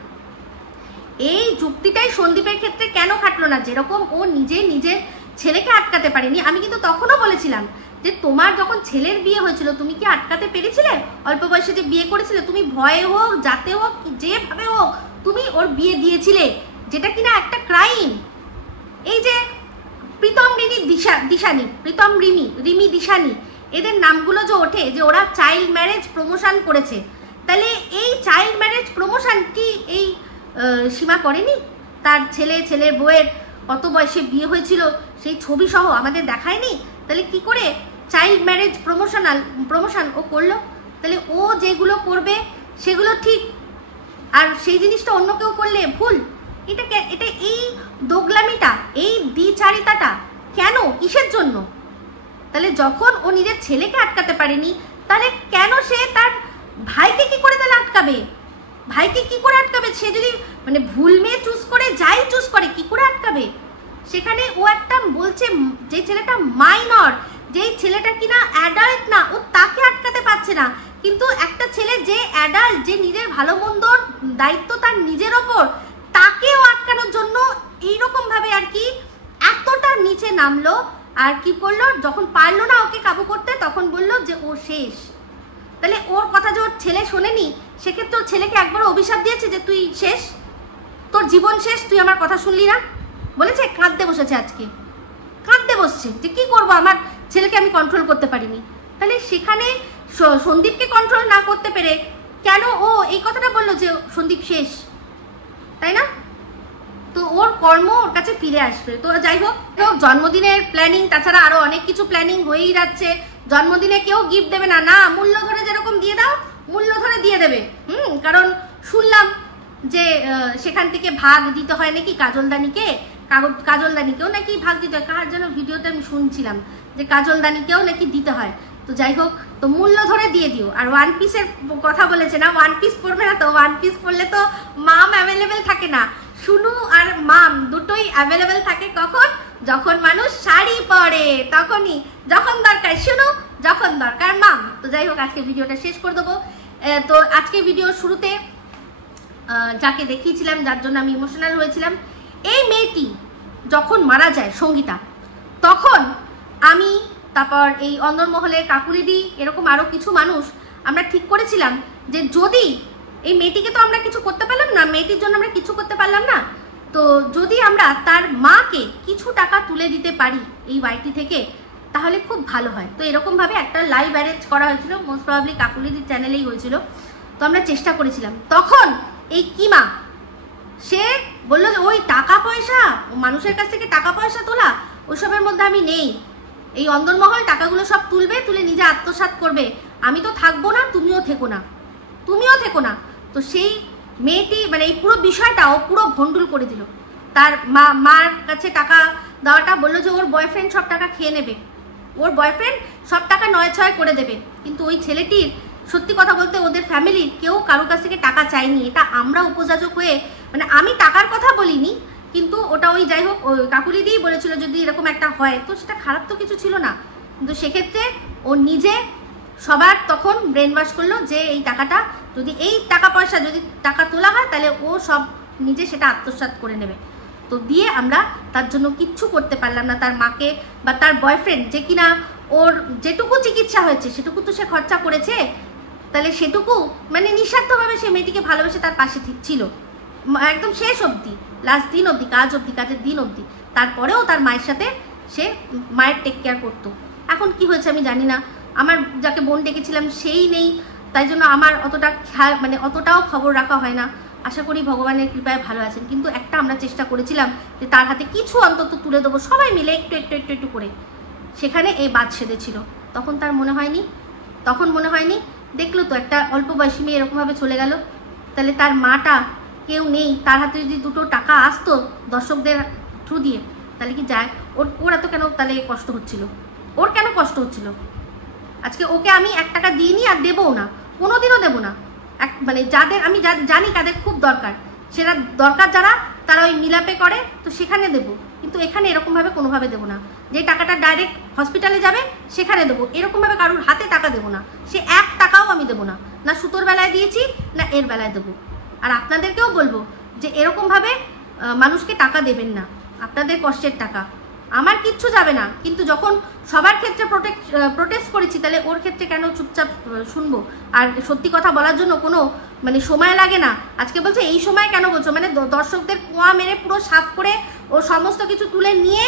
এই যুক্তিটাই সন্দীপের ক্ষেত্রে কেন খাটলো না? যেরকম ও নিজের ছেলেকে আটকাতে পারেনি, আমি কিন্তু তখনও বলেছিলাম যে তোমার যখন ছেলের বিয়ে হয়েছিল তুমি কি আটকাতে পেরেছিলে? অল্প বয়সে যে বিয়ে করেছিলে তুমি, ভয়ে হোক যাতে হোক যেভাবে হোক তুমি ওর বিয়ে দিয়েছিলে, যেটা কিনা একটা ক্রাইম। এই যে প্রীতম রিমি দিশানি এদের নামগুলো যে ওঠে যে ওরা চাইল্ড ম্যারেজ প্রমোশন করেছে, তাহলে এই চাইল্ড ম্যারেজ প্রমোশন কি এই সীমা করেনি? তার ছেলের বউয়ের কত বয়সে বিয়ে হয়েছিল সেই ছবি সহ আমাদের দেখায়নি? তাহলে কি করে চাইল্ড ম্যারেজ প্রমোশন ও করলো? তাহলে ও যেগুলো করবে সেগুলো ঠিক, আর সেই জিনিসটা অন্য কেউ করলে ভুল। এটা এই দোগলামিটা, এই দ্বিচারিতাটা কেন, কিসের জন্য? তাহলে যখন ও নিজের ছেলেকে আটকাতে পারেনি, তাহলে কেন সে তার ভাইকে কি করে তাহলে আটকাবে? ভাইকে কি করে আটকাবে? সে যদি মানে ভুল মেয়ে চুজ করে, যাই চুজ করে, কি করে আটকাবে? সেখানে ও একটা বলছে যে ছেলেটা মাইনর, যেই ছেলেটা কিনা অ্যাডাল্ট না, ও তাকে আটকাতে পারছে না। কিন্তু একটা ছেলে যে অ্যাডাল্ট, যে নিজের ভালো মন্দর দায়িত্ব তার নিজের ওপর, তাকেও আটকানোর জন্য এইরকম ভাবে আর কি এতটা নিচে নামলো। আর কি করলো, যখন পারলো না ওকে কাবু করতে, তখন বললো যে ও শেষ। তাহলে ওর কথা যে ওর ছেলে শোনেনি, সেক্ষেত্রে ওর ছেলেকে একবার অভিশাপ দিয়েছে যে তুই শেষ, তোর জীবন শেষ, তুই আমার কথা শুনলি না বলেছে। কাঁদতে বসেছে, আজকে কাঁদতে বসছে যে কি করবো, আমার ছেলেকে আমি কন্ট্রোল করতে পারিনি। তাহলে সেখানে সন্দীপকে কন্ট্রোল না করতে পেরে কেন ও এই কথাটা বললো যে সন্দীপ শেষ, তাই না? তো ওর কর্ম ওর কাছে ফিরে আসবে। তো যাই হোক, জন্মদিনের প্ল্যানিং, তাছাড়া আরো অনেক কিছু প্ল্যানিং হয়েই যাচ্ছে। জন্মদিনে কেউ গিফট দেবে না, না মূল্য ধরে যেরকম দিয়ে দাও, মূল্য ধরে দিয়ে দেবে। কারণ শুনলাম যে সেখান থেকে ভাগ দিতে হয় নাকি কাজলদানিকেও নাকি ভাগ দিতে হয়। কার যেন ভিডিওতে আমি শুনছিলাম যে কাজলদানিকেও নাকি দিতে হয়। তো যাই হোক, তো মূল্য ধরে দিয়ে দিও। আর ওয়ান পিসের কথা বলেছে না, ওয়ান পিস পরবে না তো। ওয়ান পিস পরলে তো মাম অ্যাভেলেবেল থাকে না, শুনু আর মাম দুটোই অ্যাভেলেবেল থাকে কখন? যখন মানুষ শাড়ি পরে, তখনই। যখন দরকার শুনু, যখন দরকার মাম। তো যাই হোক, আজকে ভিডিওটা শেষ করে দেবো। তো আজকে ভিডিওর শুরুতে যাকে দেখিয়েছিলাম, যার জন্য আমি ইমোশনাল হয়েছিলাম, এই মেয়েটি যখন মারা যায় সঙ্গীতা, তখন আমি, তারপর এই অন্দরমহলের কাকুলিদি, এরকম আরও কিছু মানুষ আমরা ঠিক করেছিলাম যে যদি এই মেয়েটিকে তো আমরা কিছু করতে পারলাম না, মেয়েটির জন্য আমরা কিছু করতে পারলাম না, তো যদি আমরা তার মাকে কিছু টাকা তুলে দিতে পারি এই ওয়াইটি থেকে, তাহলে খুব ভালো হয়। তো এরকমভাবে একটা লাইভ অ্যারেঞ্জ করা হয়েছিল, মোস্ট প্রবাবলি কাকুলিদির চ্যানেলেই হয়েছিল। তো আমরা চেষ্টা করেছিলাম। তখন এই কিমা সে বললো যে ওই টাকা পয়সা, মানুষের কাছ থেকে টাকা পয়সা তোলা, ওইসবের মধ্যে আমি নেই। এই অন্দরমহল টাকাগুলো সব তুলবে, তুলে নিজে আত্মসাৎ করবে, আমি তো থাকবো না, তুমিও থেকো না। তো সেই মেয়েটি মানে এই পুরো বিষয়টা ও পুরো ভন্ডুল করে দিল। তার মার কাছে টাকা দেওয়াটা, বললো যে ওর বয়ফ্রেন্ড সব টাকা খেয়ে নেবে, ওর বয়ফ্রেন্ড সব টাকা নয় ছয় করে দেবে। কিন্তু ওই ছেলেটির সত্যি কথা বলতে ওদের ফ্যামিলির কেউ কারোর কাছ থেকে টাকা চায়নি। এটা আমরা উপযাচক হয়ে, মানে আমি টাকার কথা বলিনি, কিন্তু ওটা ওই যাই হোক ওই কাকুলিদিই বলেছিল যদি এরকম একটা হয়, তো সেটা খারাপ তো কিছু ছিল না। কিন্তু সেক্ষেত্রে ও নিজে সবার তখন ব্রেন ওয়াশ করলো যে এই টাকাটা যদি, এই টাকা পয়সা যদি টাকা তোলা হয়, তাহলে ও সব নিজে সেটা আত্মসাৎ করে নেবে। তো দিয়ে আমরা তার জন্য কিচ্ছু করতে পারলাম না। তার মাকে বা তার বয়ফ্রেন্ড, যে কিনা ওর যেটুকু চিকিৎসা হয়েছে সেটুকু তো সে খরচা করেছে, তাহলে সেটুকু মানে নিঃস্বার্থভাবে সে মেয়েটিকে ভালোবেসে তার পাশে ছিল একদম শেষ অবধি, লাস্ট দিন অবধি, কাজের দিন অবধি। তারপরেও তার মায়ের সাথে সে মায়ের টেক কেয়ার করতো। এখন কি হয়েছে আমি জানি না, আমার যাকে বোন ডেকেছিলাম সেই নেই, তাই জন্য আমার অতটা মানে অতটাও খবর রাখা হয় না। আশা করি ভগবানের কৃপায় ভালো আছেন। কিন্তু একটা আমরা চেষ্টা করেছিলাম যে তার হাতে কিছু অন্তত তুলে দেবো, সবাই মিলে একটু করে। সেখানে এই বাদ সেধেছিল। তখন তার মনে হয়নি, দেখলো তো একটা অল্প বয়সী মেয়ে এরকমভাবে চলে গেল। তাহলে তার মাটা কেউ নেই, তার হাতে যদি দুটো টাকা আসতো দর্শকদের থ্রু দিয়ে, তাহলে কি যায়? ওর এত কেন তাহলে কষ্ট হচ্ছিল? ওর কেন কষ্ট হচ্ছিল? আজকে ওকে আমি 1 টাকা দিইনি আর দেবও না, কোনোদিনও দেবো না। মানে যাদের আমি জানি কাদের খুব দরকার, সেটা দরকার যারা, তারা ওই মিলাপে করে, তো সেখানে দেবো। কিন্তু এখানে এরকমভাবে কোনোভাবে দেবো না। যে টাকাটা ডাইরেক্ট হসপিটালে যাবে সেখানে দেবো, এরকমভাবে কারোর হাতে টাকা দেবো না। সে 1 টাকাও আমি দেবো না, না সুতোর বেলায় দিয়েছি না এর বেলায় দেবো। আর আপনাদেরকেও বলবো যে এরকমভাবে মানুষকে টাকা দেবেন না, আপনাদের কষ্টের টাকা। আমার কিচ্ছু যাবে না, কিন্তু যখন সবার ক্ষেত্রে প্রোটেস্ট করেছি, তাহলে ওর ক্ষেত্রে কেন চুপচাপ শুনবো? আর সত্যি কথা বলার জন্য কোনো মানে সময় লাগে না। আজকে বলছে এই সময় কেন বলছো, মানে দর্শকদের কুয়া মেরে পুরো সাফ করে ও সমস্ত কিছু তুলে নিয়ে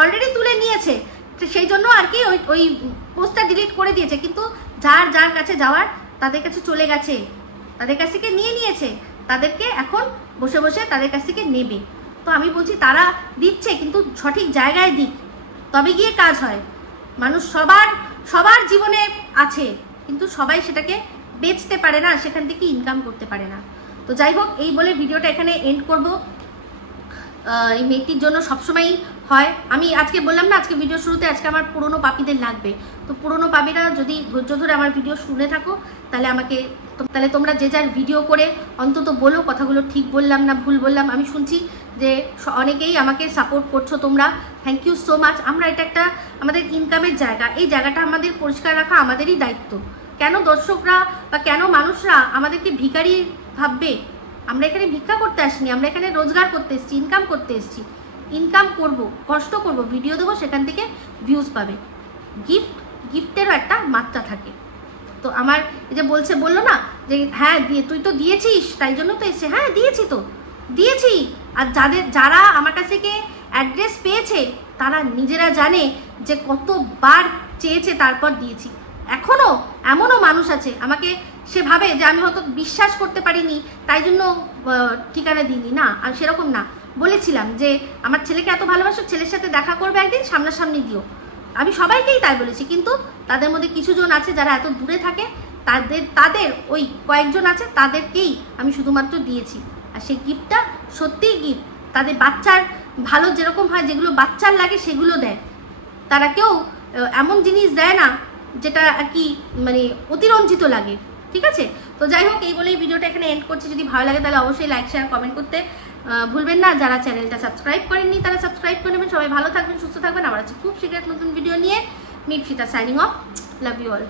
অলরেডি তুলে নিয়েছে, সেই জন্য আর কি ওই পোস্টটা ডিলিট করে দিয়েছে। কিন্তু যার কাছে যাওয়ার তাদের কাছে চলে গেছে, তাদের কাছ থেকে নিয়ে নিয়েছে, তাদেরকে এখন বসে বসে তাদের কাছ থেকে নেবে। তো আমি বলছি তারা দিচ্ছে, কিন্তু সঠিক জায়গায় দিক, তবে গিয়ে কাজ হয়। মানুষ সবার জীবনে আছে, কিন্তু সবাই সেটাকে বেচতে পারে না, সেখান থেকে ইনকাম করতে পারে না। তো যাই হোক, এই বলে ভিডিওটা এখানে এন্ড করব। এই মেয়েটির জন্য সবসময়ই হয়, আমি আজকে বললাম না, আজকে ভিডিও শুরুতে আজকে আমার পুরনো পাপীদের লাগবে। তো পুরনো পাপীরা যদি ধৈর্য ধরে আমার ভিডিও শুনে থাকো, তাহলে তোমরা যে যার ভিডিও করে অন্তত বলো কথাগুলো ঠিক বললাম না ভুল বললাম। আমি শুনছি যে অনেকেই আমাকে সাপোর্ট করছো তোমরা, থ্যাংক ইউ সো মাচ। আমরা এটা একটা আমাদের ইনকামের জায়গা, এই জায়গাটা আমাদের পরিষ্কার রাখা আমাদেরই দায়িত্ব। কেন দর্শকরা বা কেন মানুষরা আমাদেরকে ভিখারি ভাববে? আমরা এখানে ভিক্ষা করতে আসিনি, আমরা এখানে রোজগার করতে এসেছি, ইনকাম করতে এসেছি। ইনকাম করব, কষ্ট করব, ভিডিও দেবো, সেখান থেকে ভিউজ পাবে। গিফটেরও একটা মাত্রা থাকে। তো আমার এই যে বললো না যে হ্যাঁ তুই তো দিয়েছিস তাই জন্য তো এসছে, হ্যাঁ দিয়েছি। আর যারা আমার কাছ থেকে অ্যাড্রেস পেয়েছে তারা নিজেরা জানে যে কতবার চেয়েছে, তারপর দিয়েছি। এখনও এমনও মানুষ আছে আমাকে সে ভাবে যে আমি হয়তো বিশ্বাস করতে পারিনি তাই জন্য ঠিকানা দিইনি। না, আমি সেরকম না। বলেছিলাম যে আমার ছেলেকে এত ভালোবাসো, ছেলের সাথে দেখা করবে একদিন, সামনাসামনি দিও। আমি সবাইকেই তাই বলেছি, কিন্তু তাদের মধ্যে কিছুজন আছে যারা এত দূরে থাকে, তাদের ওই কয়েকজন আছে, তাদেরকেই আমি শুধুমাত্র দিয়েছি। আর সেই গিফটটা সত্যিই গিফট, তাদের বাচ্চার ভালো যেরকম হয়, যেগুলো বাচ্চার লাগে সেগুলো দেয়। তারা কেউ এমন জিনিস দেয় না যেটা আর কি মানে অতিরঞ্জিত লাগে, ঠিক আছে? তো যাই হোক, এই বলেই ভিডিওটা এখানে এন্ড করছি। যদি ভালো লাগে তাহলে অবশ্যই লাইক শেয়ার কমেন্ট করতে ভুলবেন না। যারা চ্যানেলটা সাবস্ক্রাইব করেননি তারা সাবস্ক্রাইব করে নেবেন। সবাই ভালো থাকবেন, সুস্থ থাকবেন। আবার আছে খুব শীঘ্র নতুন ভিডিও নিয়ে। Mipsita signing off, love you all.